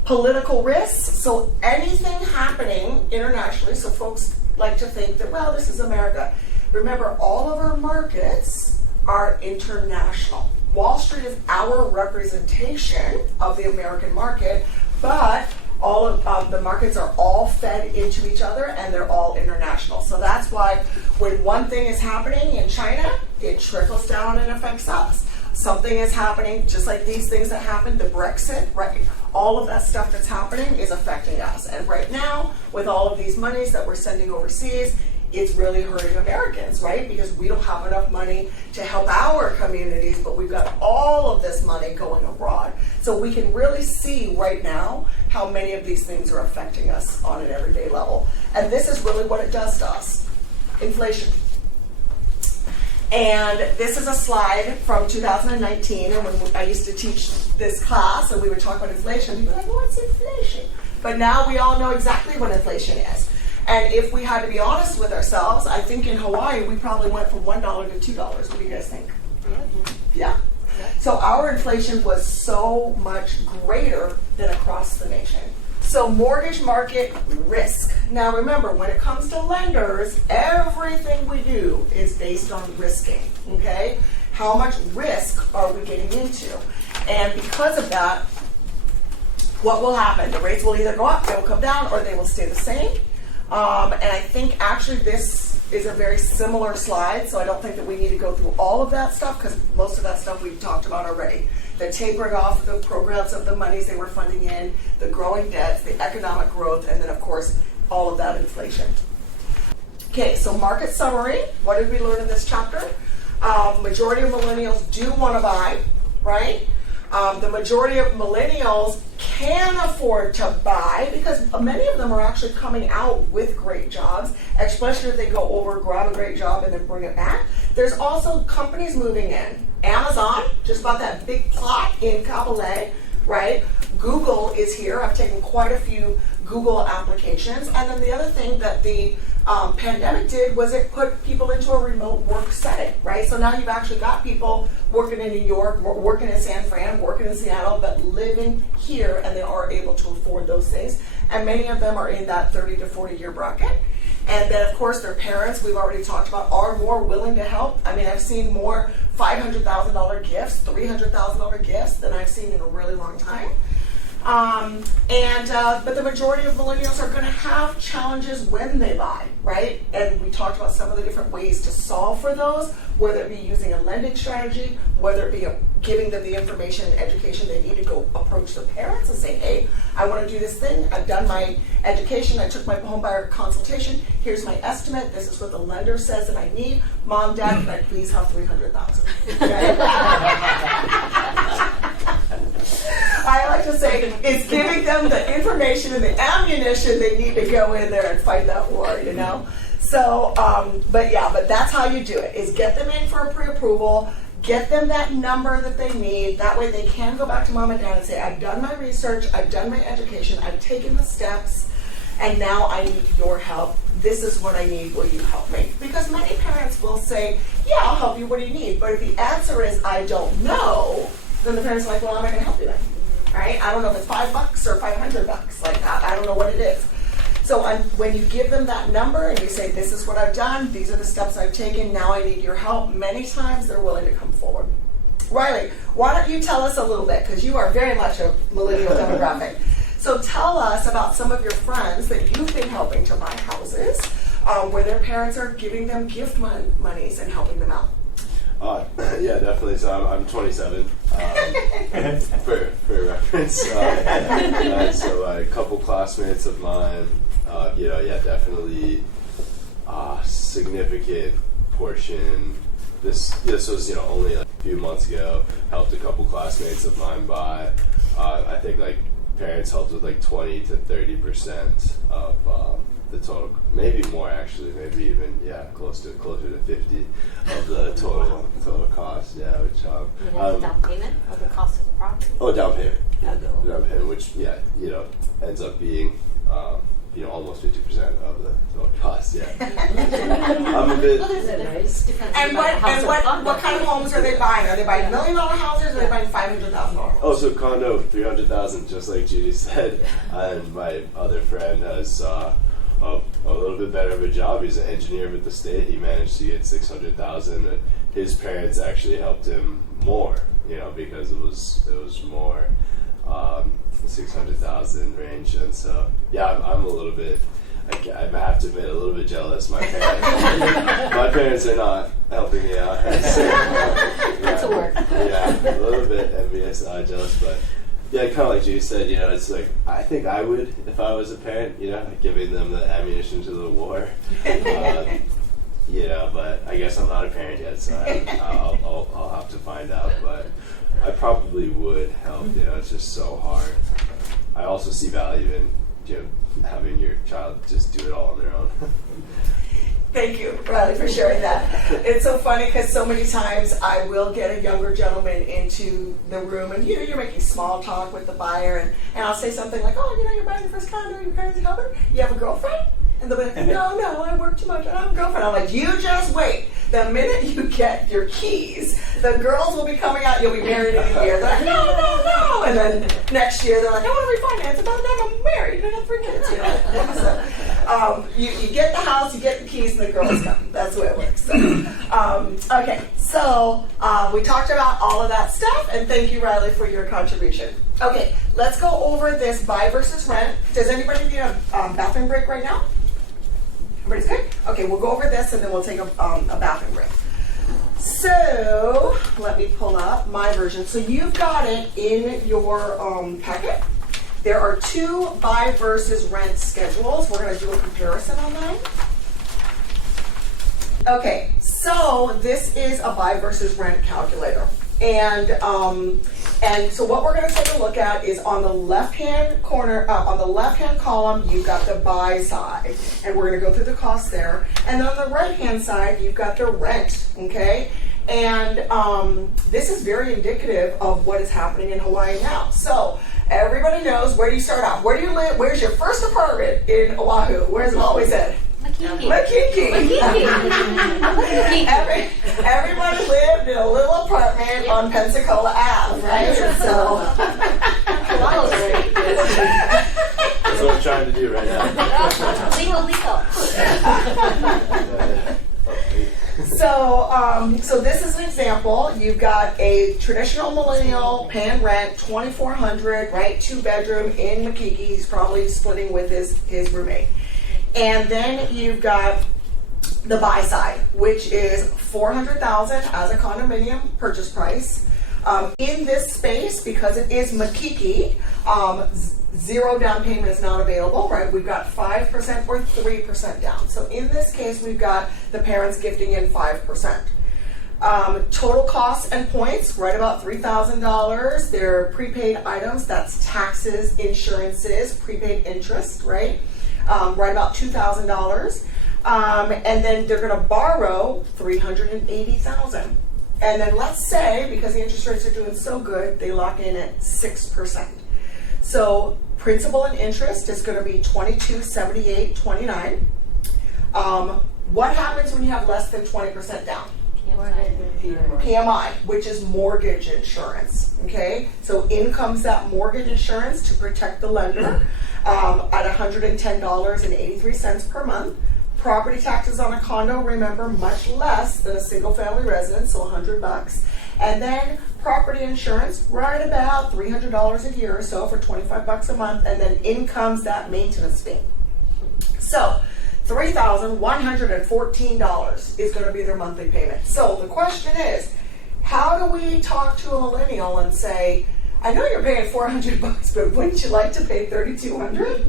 Political risks, so anything happening internationally, so folks like to think that, well, this is America. Remember, all of our markets are international. Wall Street is our representation of the American market, but all of the markets are all fed into each other and they're all international. So that's why when one thing is happening in China, it trickles down and affects us. Something is happening, just like these things that happened, the Brexit, right? All of that stuff that's happening is affecting us. And right now, with all of these monies that we're sending overseas, it's really hurting Americans, right? Because we don't have enough money to help our communities, but we've got all of this money going abroad. So we can really see right now how many of these things are affecting us on an everyday level. And this is really what it does to us. Inflation. And this is a slide from 2019, and when I used to teach this class and we would talk about inflation, people were like, what's inflation? But now we all know exactly what inflation is. And if we had to be honest with ourselves, I think in Hawaii we probably went from $1 to $2. What do you guys think? Yeah. So our inflation was so much greater than across the nation. So mortgage market risk. Now remember, when it comes to lenders, everything we do is based on risking, okay? How much risk are we getting into? And because of that, what will happen? The rates will either go up, they will come down, or they will stay the same. And I think actually this is a very similar slide, so I don't think that we need to go through all of that stuff because most of that stuff we've talked about already. The tapering off the programs of the monies they were funding in, the growing debts, the economic growth, and then of course all of that inflation. Okay, so market summary. What did we learn in this chapter? Majority of millennials do want to buy, right? The majority of millennials can afford to buy because many of them are actually coming out with great jobs, especially if they go over, grab a great job, and then bring it back. There's also companies moving in. Amazon just bought that big plot in Kapolei right? Google is here. I've taken quite a few Google applications. And then the other thing that the pandemic did was it put people into a remote work setting, right? So now you've actually got people working in New York, working in San Fran, working in Seattle, but living here, and they are able to afford those things. And many of them are in that 30 to 40 year bracket. And then, of course, their parents, we've already talked about, are more willing to help. I mean, I've seen more $500,000 gifts, $300,000 gifts than I've seen in a really long time. But the majority of millennials are going to have challenges when they buy, right? And we talked about some of the different ways to solve for those, whether it be using a lending strategy, whether it be giving them the information and education they need to go approach the parents and say, hey, I want to do this thing. I've done my education. I took my homebuyer consultation. Here's my estimate. This is what the lender says that I need. Mom, Dad, can I please have $300,000? I like to say it's giving them the information and the ammunition they need to go in there and fight that war, you know? So, but that's how you do it, is get them in for a pre-approval, get them that number that they need. That way they can go back to mom and dad and say, I've done my research, I've done my education, I've taken the steps, and now I need your help. This is what I need. Will you help me? Because many parents will say, yeah, I'll help you. What do you need? But if the answer is, I don't know, then the parents are like, well, I'm not going to help you then. Right? I don't know if it's $5 or $500. Like, I don't know what it is. So when you give them that number and you say, this is what I've done, these are the steps I've taken, now I need your help, many times they're willing to come forward. Riley, why don't you tell us a little bit, because you are very much a millennial demographic. So tell us about some of your friends that you've been helping to buy houses, where their parents are giving them gift monies and helping them out. Yeah, definitely. So I'm 27. For reference, so a couple classmates of mine, definitely significant portion. This was only a few months ago. Helped a couple classmates of mine buy. I think parents helped with 20 to 30% of the total, maybe more actually, maybe even closer to 50 of the total cost. Yeah, which the down payment or the cost of the property? Oh, down payment. Down payment, which ends up being almost 50% of the total cost. Yeah, I'm a bit. And what kind of homes are they buying? Are they buying $1 million houses, or are they buying $500,000 homes? Oh, so condo, $300,000, just like Judy said. And my other friend has a little bit better of a job. He's an engineer with the state. He managed to get $600,000, and his parents actually helped him more, because it was more 600,000 range. And so I'm a little bit, I have to admit, a little bit jealous. My parents are not helping me out. That's a word. Yeah, a little bit envious, jealous, but. Yeah, kind of like Judy said, it's like, I think I would, if I was a parent, giving them the ammunition to the war. But I guess I'm not a parent yet, so I'll have to find out. But I probably would help, it's just so hard. I also see value in, having your child just do it all on their own. Thank you, Riley, for sharing that. It's so funny because so many times I will get a younger gentleman into the room, and you're making small talk with the buyer, and I'll say something like, oh, you're buying your first condo, your parents are helping, you have a girlfriend? And they'll be like, no, I work too much, I don't have a girlfriend. I'm like, you just wait. The minute you get your keys, the girls will be coming out, you'll be married in a year. They're like, no. And then next year, they're like, I want to refinance. About that, I'm married, I have 3 kids. So, you get the house, you get the keys, and the girls come. That's the way it works. So, okay, so we talked about all of that stuff, and thank you, Riley, for your contribution. Okay, let's go over this buy versus rent. Does anybody need a bathroom break right now? Everybody's good? Okay, we'll go over this and then we'll take a bathroom break. So, let me pull up my version. So you've got it in your packet. There are 2 buy versus rent schedules. We're going to do a comparison on them. Okay, so this is a buy versus rent calculator. And so what we're going to take a look at is on the left-hand corner, on the left-hand column, you've got the buy side, and we're going to go through the costs there. And on the right-hand side, you've got the rent, okay? And this is very indicative of what is happening in Hawaii now. So everybody knows, where do you start out? Where do you live? Where's your first apartment in Oahu? Where's it always at? Makiki. Everybody lived in a little apartment on Pensacola Ave, right? So That's what I'm trying to do right now. So this is an example. You've got a traditional millennial paying rent, $2,400, right? 2-bedroom in Makiki. He's probably splitting with his roommate. And then you've got the buy side, which is $400,000 as a condominium purchase price. In this space, because it is Makiki, zero down payment is not available, right? We've got 5% or 3% down. So in this case, we've got the parents gifting in 5%. Total costs and points, right about $3,000. They're prepaid items, that's taxes, insurances, prepaid interest, right? Right about $2,000. And then they're going to borrow $380,000. And then let's say, because the interest rates are doing so good, they lock in at 6%. So principal and interest is going to be $2278.29. What happens when you have less than 20% down? PMI, which is mortgage insurance. Okay, so in comes that mortgage insurance to protect the lender at $110.83 per month. Property taxes on a condo, remember, much less than a single family residence, so $100. And then property insurance, right about $300 a year or so for $25 a month. And then in comes that maintenance fee. So $3,114 is going to be their monthly payment. So the question is, how do we talk to a millennial and say, I know you're paying $400, but wouldn't you like to pay $3,200?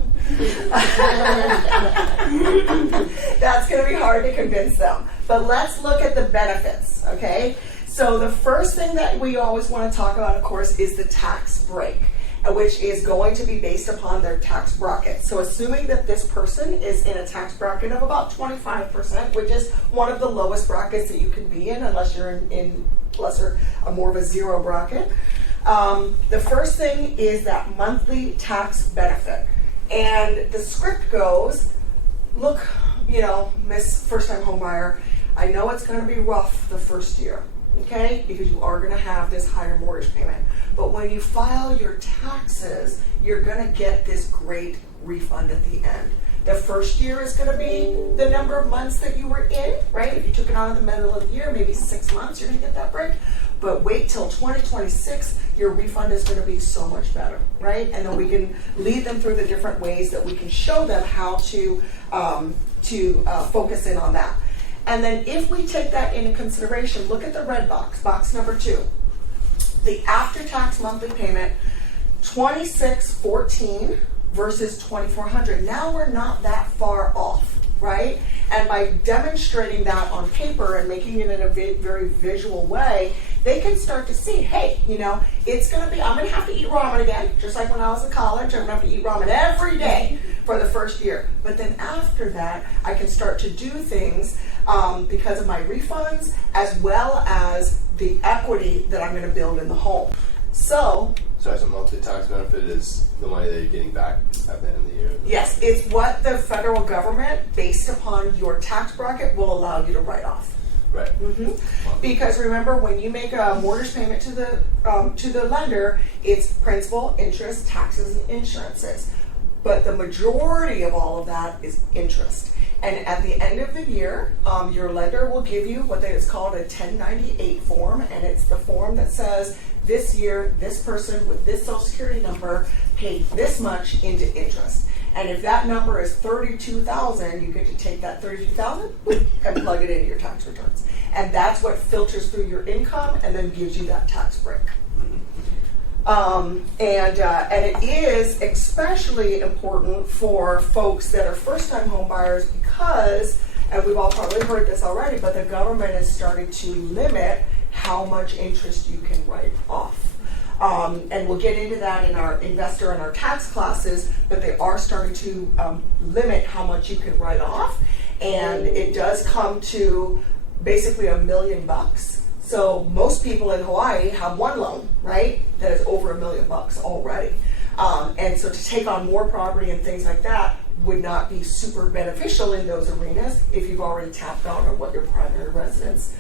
That's going to be hard to convince them. But let's look at the benefits, okay? So the first thing that we always want to talk about, of course, is the tax break, which is going to be based upon their tax bracket. So assuming that this person is in a tax bracket of about 25%, which is one of the lowest brackets that you can be in, unless you're in more of a zero bracket. The first thing is that monthly tax benefit. And the script goes, look, Miss First-Time Homebuyer, I know it's going to be rough the first year, okay, because you are going to have this higher mortgage payment. But when you file your taxes, you're going to get this great refund at the end. The first year is going to be the number of months that you were in, right? If you took it on in the middle of the year, maybe 6 months, you're going to get that break. But wait till 2026, your refund is going to be so much better, right? And then we can lead them through the different ways that we can show them how to focus in on that. And then if we take that into consideration, look at the red box, box number 2. The after-tax monthly payment, $2,614 versus $2,400. Now we're not that far off, right? And by demonstrating that on paper and making it in a very visual way, they can start to see, hey, it's going to be, I'm going to have to eat ramen again, just like when I was in college. I'm going to have to eat ramen every day for the first year. But then after that, I can start to do things because of my refunds, as well as the equity that I'm going to build in the home. So monthly tax benefit is the money that you're getting back at the end of the year. Yes, it's what the federal government, based upon your tax bracket, will allow you to write off. Right. Mm-hmm. Because remember, when you make a mortgage payment to the lender, it's principal, interest, taxes, and insurances. But the majority of all of that is interest. And at the end of the year, your lender will give you what is called a 1098 form, and it's the form that says, this year, this person with this Social Security number paid this much into interest. And if that number is $32,000, you get to take that $32,000 and plug it into your tax returns. And that's what filters through your income and then gives you that tax break. And it is especially important for folks that are first-time home buyers because, and we've all probably heard this already, but the government is starting to limit how much interest you can write off. And we'll get into that in our investor and our tax classes, but they are starting to limit how much you can write off. And it does come to basically $1 million. So most people in Hawaii have one loan, right, that is over $1 million already. And so to take on more property and things like that would not be super beneficial in those arenas if you've already tapped out on what your primary residence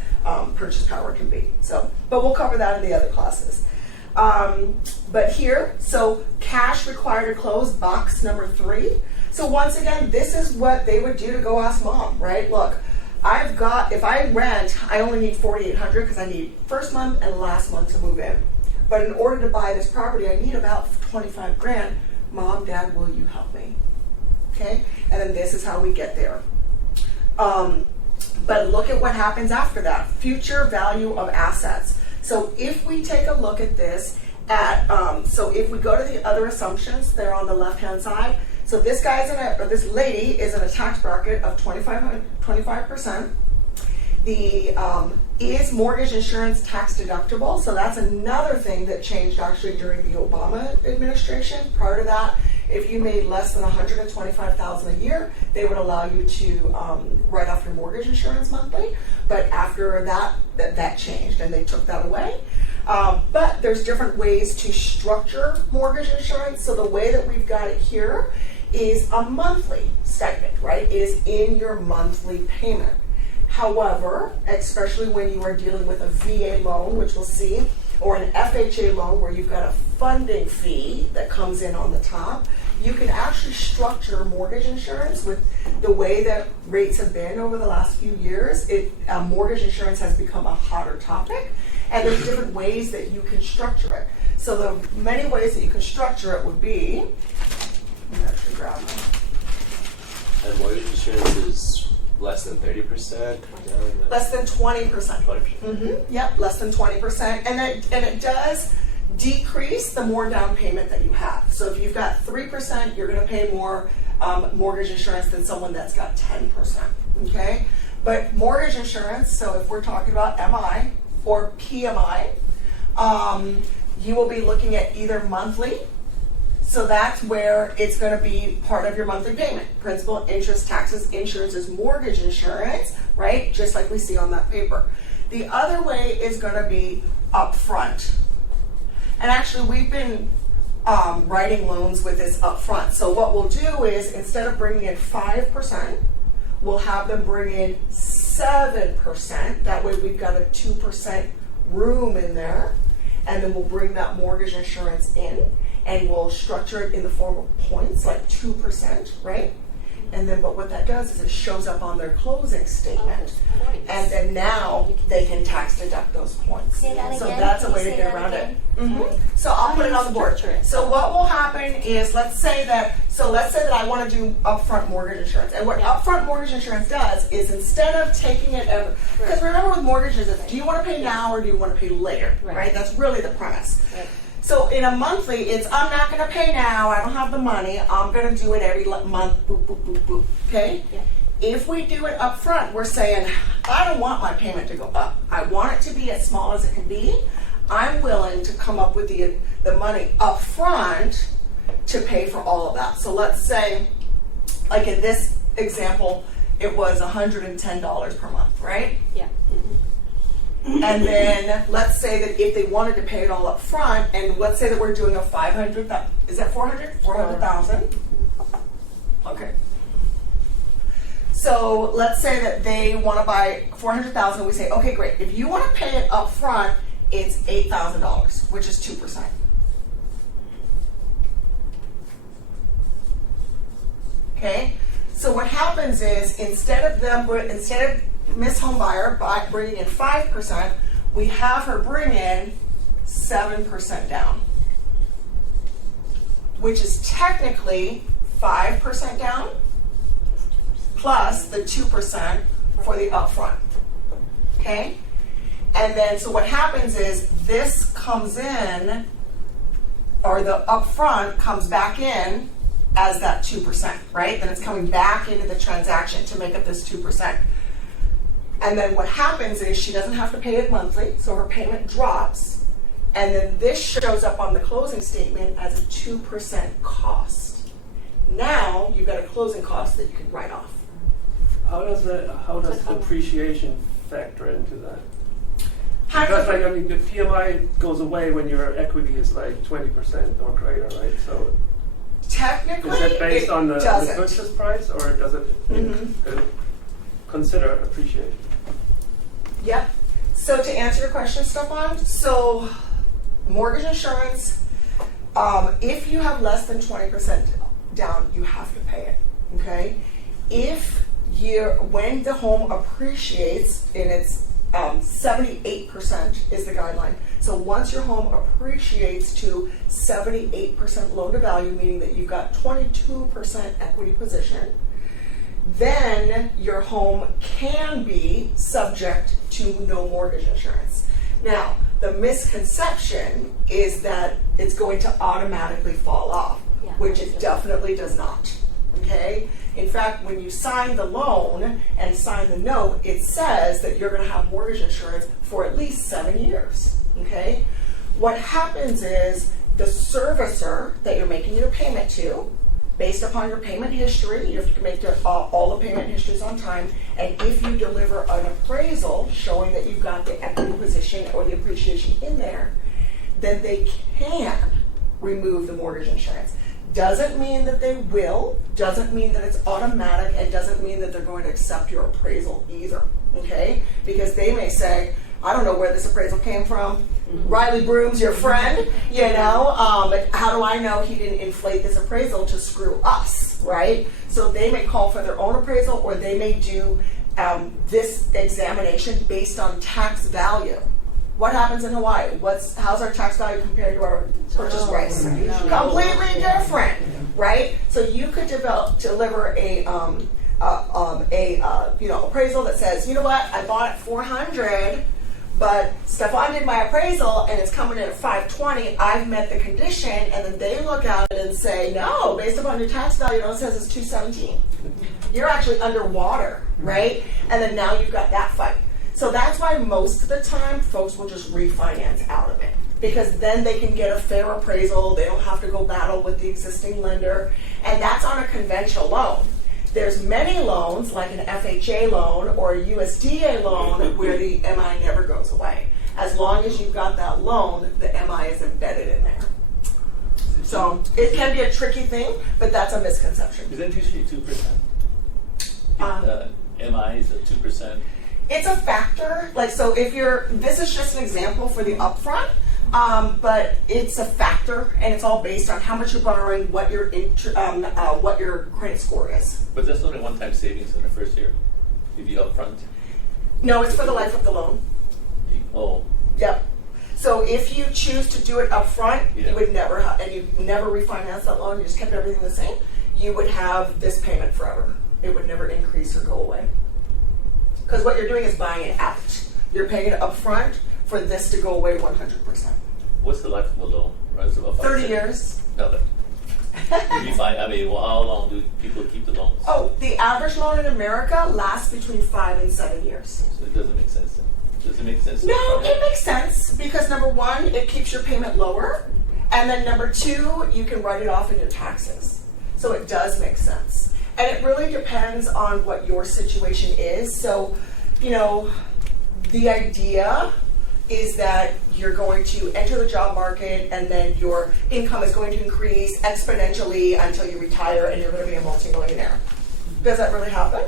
purchase power can be. So, but we'll cover that in the other classes. But here, so cash required to close, box number 3. So once again, this is what they would do to go ask mom, right? Look, I've got, if I rent, I only need $4,800 because I need first month and last month to move in. But in order to buy this property, I need about 25 grand. Mom, Dad, will you help me? Okay, and then this is how we get there. But look at what happens after that. Future value of assets. So if we take a look at this, so if we go to the other assumptions, they're on the left-hand side. So this guy's or this lady is in a tax bracket of 25%. Is mortgage insurance tax deductible? So that's another thing that changed actually during the Obama administration. Prior to that, if you made less than $125,000 a year, they would allow you to write off your mortgage insurance monthly. But after that changed and they took that away. But there's different ways to structure mortgage insurance. So the way that we've got it here is a monthly stipend, right? It is in your monthly payment. However, especially when you are dealing with a VA loan, which we'll see, or an FHA loan where you've got a funding fee that comes in on the top, you can actually structure mortgage insurance with the way that rates have been over the last few years. Mortgage insurance has become a hotter topic, and there's different ways that you can structure it. So the many ways that you can structure it would be, let me actually grab them. And mortgage insurance is less than 30%? Less than 20%. 20%. Yep, less than 20%. And it does decrease the more down payment that you have. So if you've got 3%, you're going to pay more mortgage insurance than someone that's got 10%. Okay? But mortgage insurance, so if we're talking about MI or PMI, you will be looking at either monthly. So that's where it's going to be part of your monthly payment. Principal, interest, taxes, insurance is mortgage insurance, right? Just like we see on that paper. The other way is going to be upfront. And actually, we've been writing loans with this upfront. So what we'll do is, instead of bringing in 5%, we'll have them bring in 7%. That way we've got a 2% room in there. And then we'll bring that mortgage insurance in. And we'll structure it in the form of points, like 2%, right? And then, but what that does is it shows up on their closing statement. And then now they can tax deduct those points. Say that So again. that's a Can way you to say get that around again? it. Mm-hmm. So I'll put it on the board. So what will happen is, let's say that I want to do upfront mortgage insurance. And what upfront mortgage insurance does is, instead of taking it ever, because remember with mortgages, do you want to pay now or do you want to pay later? Right? That's really the premise. Right. So in a monthly, it's, I'm not going to pay now, I don't have the money, I'm going to do it every month, boop, boop, boop, boop, okay? Yeah. If we do it up front, we're saying, I don't want my payment to go up. I want it to be as small as it can be. I'm willing to come up with the money up front to pay for all of that. So let's say, like in this example, it was $110 per month, right? Yeah. And then let's say that if they wanted to pay it all up front, and let's say that we're doing a 500, is that 400? 400,000? Okay. So let's say that they want to buy 400,000. We say, okay, great. If you want to pay it up front, it's $8,000, which is 2%. Okay. So what happens is, instead of Miss Homebuyer bringing in 5%, we have her bring in 7% down, which is technically 5% down plus the 2% for the upfront. Okay? And then, so what happens is, this comes in, or the upfront comes back in as that 2%, right? Then it's coming back into the transaction to make up this 2%. And then what happens is, she doesn't have to pay it monthly, so her payment drops. And then this shows up on the closing statement as a 2% cost. Now you've got a closing cost that you can write off. How does depreciation factor into that? Because like, I mean, the PMI goes away when your equity is like 20% or greater, right? So Technically, is it based on the doesn't. purchase price, or does it consider appreciation? Yep. So to answer your question, Stefan, so mortgage insurance, if you have less than 20% down, you have to pay it. Okay. When the home appreciates, and it's 78% is the guideline. So once your home appreciates to 78% loan to value, meaning that you've got 22% equity position, then your home can be subject to no mortgage insurance. Now, the misconception is that it's going to automatically fall off, Yeah. which it definitely does not. Okay? In fact, when you sign the loan and sign the note, it says that you're going to have mortgage insurance for at least 7 years. Okay? What happens is the servicer that you're making your payment to, based upon your payment history, you have to make all the payment histories on time, and if you deliver an appraisal showing that you've got the equity position or the appreciation in there, then they can remove the mortgage insurance. Doesn't mean that they will, doesn't mean that it's automatic, and doesn't mean that they're going to accept your appraisal either, okay? Because they may say, I don't know where this appraisal came from. Riley Broom's your friend, you know, but how do I know he didn't inflate this appraisal to screw us, right? So they may call for their own appraisal, or they may do this examination based on tax value. What happens in Hawaii? How's our tax value compared to our purchase price? Completely different, right? So you could deliver a appraisal that says, you know what, I bought it $400, but Stefan did my appraisal and it's coming in at $520. I've met the condition, and then they look at it and say, no, based upon your tax value, it says it's $217. You're actually underwater, right? And then now you've got that fight. So that's why most of the time folks will just refinance out of it, because then they can get a fair appraisal. They don't have to go battle with the existing lender, and that's on a conventional loan. There's many loans, like an FHA loan or a USDA loan, where the MI never goes away. As long as you've got that loan, the MI is embedded in there. So it can be a tricky thing, but that's a misconception. Is that usually 2%? MI is at 2%. It's a factor. Like, so if this is just an example for the upfront, but it's a factor, and it's all based on how much you're borrowing, what your credit score is. But that's only one-time savings in the first year, if you upfront. No, it's for the life of the loan. Oh, Yep. So if you choose to do it upfront, Yeah. you would never and you never refinance that loan. You just kept everything the same. You would have this payment forever. It would never increase or go away. Because what you're doing is buying it out. You're paying it up front for this to go away 100%. what's the life of a loan? Right, it's about 30 years. No, but how long do people keep the loans? Oh, the average loan in America lasts between 5 and 7 years. So it doesn't make sense then. Does it make sense? No, it makes sense because number one, it keeps your payment lower. And then number two, you can write it off in your taxes. So it does make sense. And it really depends on what your situation is. So, the idea is that you're going to enter the job market and then your income is going to increase exponentially until you retire and you're going to be a multimillionaire. Does that really happen?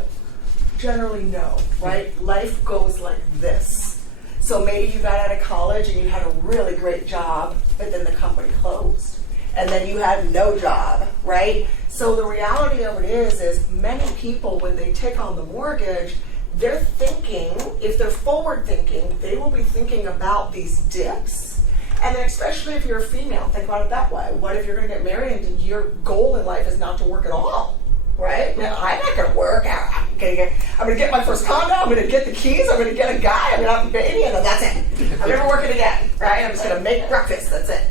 Generally, no, right? Life goes like this. So maybe you got out of college and you had a really great job, but then the company closed. And then you had no job, right? So the reality of it is many people, when they take on the mortgage, they're thinking, if they're forward thinking, they will be thinking about these dips. And then especially if you're a female, think about it that way. What if you're going to get married and your goal in life is not to work at all? Right? Now, I'm not going to work. I'm going to get my first condo. I'm going to get the keys. I'm going to get a guy. I'm going to have a baby, and then that's it. I'm never working again. Right? I'm just going to make breakfast. That's it.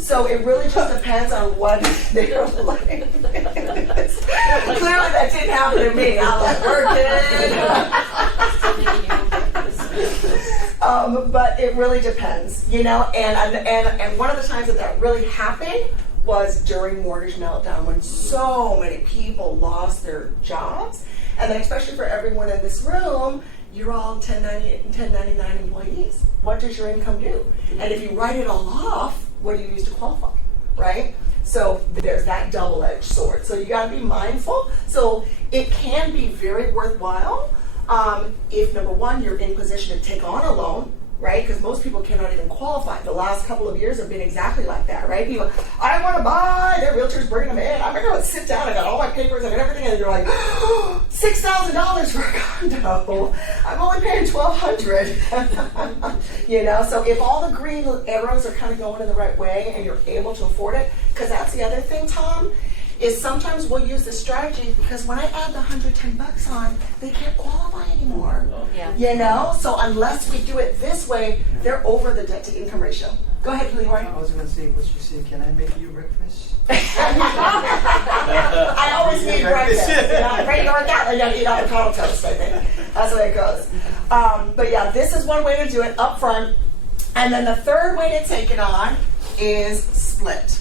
So it really just depends on what they're like. Clearly, that didn't happen to me. I'm like working. But it really depends, And one of the times that really happened was during mortgage meltdown, when so many people lost their jobs. And then especially for everyone in this room, you're all 1099 employees. What does your income do? And if you write it all off, what do you use to qualify, right? So there's that double-edged sword. So you got to be mindful. So it can be very worthwhile if, number one, you're in position to take on a loan, right? Because most people cannot even qualify. The last couple of years have been exactly like that, right? People, I want to buy, their realtor's bringing them in. I'm going to sit down, I got all my papers, I got everything, and you're like, $6,000 for a condo. I'm only paying $1,200. You know, so if all the green arrows are kind of going in the right way and you're able to afford it, because that's the other thing, Tom, is sometimes we'll use this strategy because when I add the $110 on, they can't qualify anymore. Yeah. You know, so unless we do it this way, they're over the debt to income ratio. Go ahead, Leroy. I was going to say, what you say, can I make you breakfast? I always need breakfast. Yeah, right, or that, I gotta eat avocado toast, I think. That's the way it goes. But yeah, this is one way to do it up front. And then the third way to take it on is split,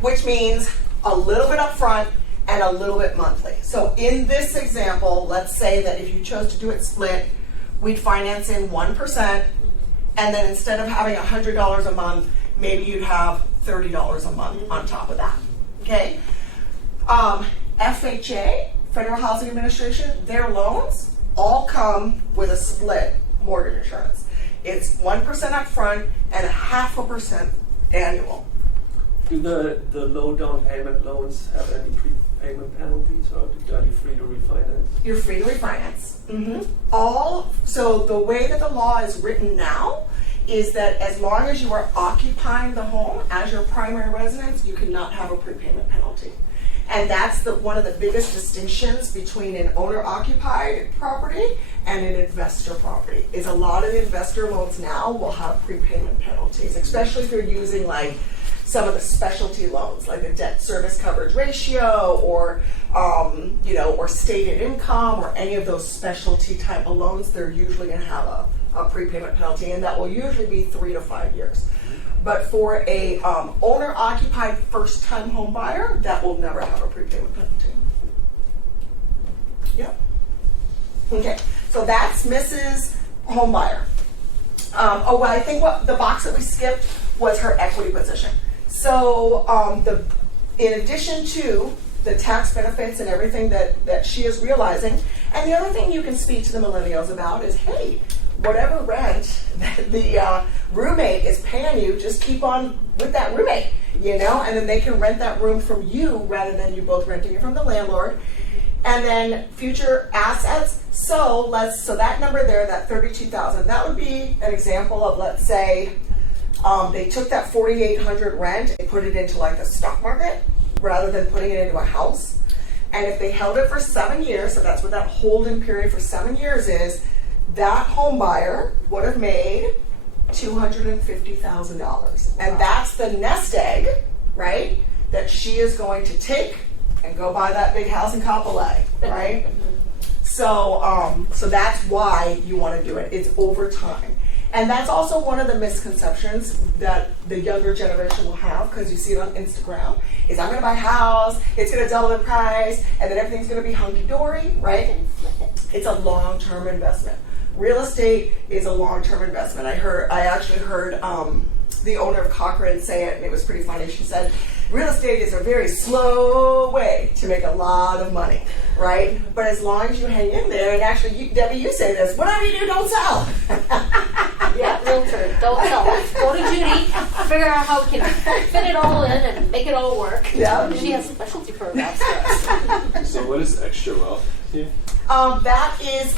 which means a little bit up front and a little bit monthly. So in this example, let's say that if you chose to do it split, we'd finance in 1%, and then instead of having $100 a month, maybe you'd have $30 a month on top of that. Okay? FHA, Federal Housing Administration, their loans all come with a split mortgage insurance. It's 1% up front and 0.5% annual. Do the low down payment loans have any prepayment penalties, or are you free to refinance? You're free to refinance. Mm-hmm. So the way that the law is written now is that as long as you are occupying the home as your primary residence, you cannot have a prepayment penalty. And that's one of the biggest distinctions between an owner-occupied property and an investor property, is a lot of the investor loans now will have prepayment penalties, especially if you're using like some of the specialty loans, like the debt service coverage ratio, or or stated income, or any of those specialty type of loans. They're usually going to have a prepayment penalty, and that will usually be 3 to 5 years. But for a owner-occupied first-time home buyer, that will never have a prepayment penalty. Yep. Okay, so that's Mrs. Homebuyer. I think what the box that we skipped was her equity position. So in addition to the tax benefits and everything that she is realizing, and the other thing you can speak to the millennials about is, hey, whatever rent that the roommate is paying you, just keep on with that roommate, and then they can rent that room from you rather than you both renting it from the landlord. And then future assets. So that number there, that $32,000, that would be an example of, let's say, they took that $4,800 rent and put it into like the stock market rather than putting it into a house. And if they held it for 7 years, so that's what that holding period for 7 years is, that home buyer would have made $250,000. And that's the nest egg, right, that she is going to take and go buy that big house in Kapolei, right? So that's why you want to do it. It's over time. And that's also one of the misconceptions that the younger generation will have, because you see it on Instagram, is I'm going to buy a house, it's going to double the price, and then everything's going to be hunky-dory, right? It's a long-term investment. Real estate is a long-term investment. I actually heard the owner of Cochrane say it, and it was pretty funny. She said, real estate is a very slow way to make a lot of money, right? But as long as you hang in there, and actually, Debbie, you say this, whatever you do, don't sell. Yeah, realtor, don't sell. Go to Judy, figure out how we can fit it all in and make it all work. Yeah. She has specialty programs for us. So what is extra wealth here? That is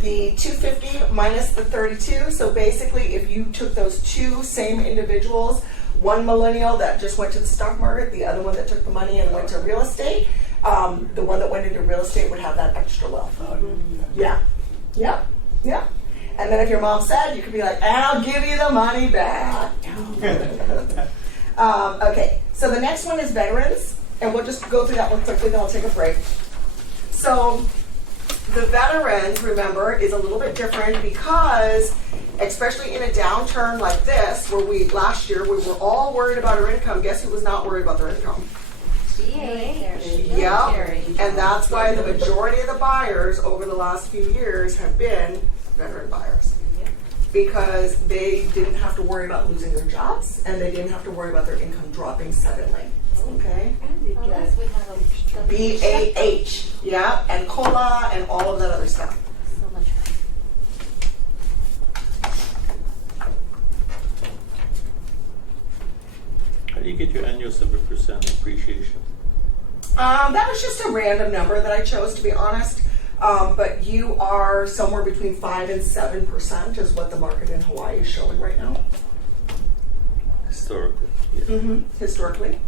the 250 minus the 32. So basically, if you took those two same individuals, one millennial that just went to the stock market, the other one that took the money and went to real estate, the one that went into real estate would have that extra wealth. Yeah. Yep. Yep. And then if your mom said, you could be like, and I'll give you the money back. Okay, so the next one is veterans, and we'll just go through that one quickly, then we'll take a break. So the veterans, remember, is a little bit different because, especially in a downturn like this, where last year we were all worried about our income. Guess who was not worried about their income? Yep. And that's why the majority of the buyers over the last few years have been veteran buyers. Because they didn't have to worry about losing their jobs and they didn't have to worry about their income dropping suddenly. Okay? Unless we have a BAH, yeah, and COLA and all of that other stuff. So much How do you get your annual 7% appreciation? That was just a random number that I chose, to be honest. But you are somewhere between 5 and 7% is what the market in Hawaii is showing right now. Historically. Yeah. Historically.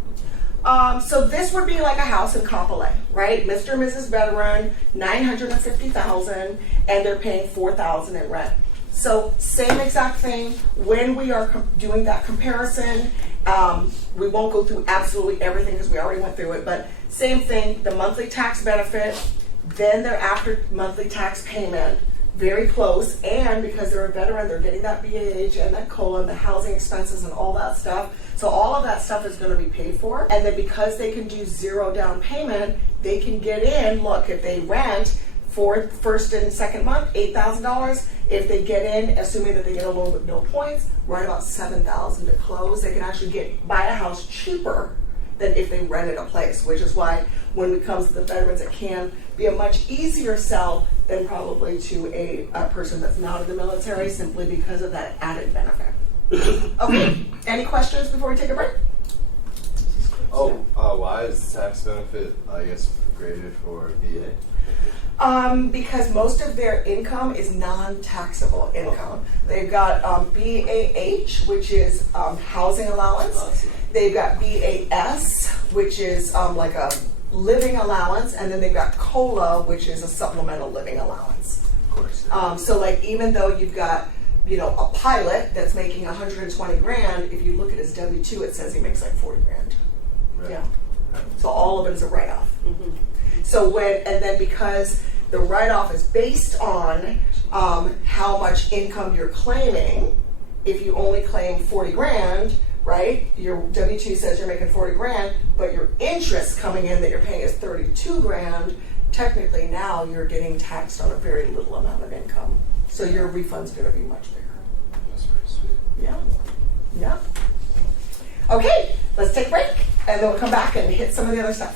So this would be like a house in Kapolei, right? Mr. and Mrs. Veteran, $950,000, and they're paying $4,000 in rent. So same exact thing. When we are doing that comparison, we won't go through absolutely everything because we already went through it, but same thing, the monthly tax benefit, then their after monthly tax payment, very close, and because they're a veteran, they're getting that BAH and that COLA and the housing expenses and all that stuff. So all of that stuff is going to be paid for. And then because they can do zero down payment, they can get in, look, if they rent for first and second month, $8,000. If they get in, assuming that they get a loan with no points, right about $7,000 to close. They can actually buy a house cheaper than if they rented a place, which is why when it comes to the veterans, it can be a much easier sell than probably to a person that's not in the military, simply because of that added benefit. Okay, any questions before we take a break? Why is the tax benefit, I guess, graded for VA? Because most of their income is non-taxable income. They've got BAH, which is housing allowance. They've got BAS, which is like a living allowance, and then they've got COLA, which is a supplemental living allowance. Of course. So like even though you've got a pilot that's making 120 grand, if you look at his W-2, it says he makes like 40 grand. Right. Yeah. So all of it is a write-off. So and then because the write-off is based on how much income you're claiming, if you only claim 40 grand, right? Your W-2 says you're making 40 grand, but your interest coming in that you're paying is 32 grand. Technically now you're getting taxed on a very little amount of income. So your refund's going to be much bigger. That's pretty sweet. Yeah. Yeah. Okay, let's take a break and then we'll come back and hit some of the other stuff.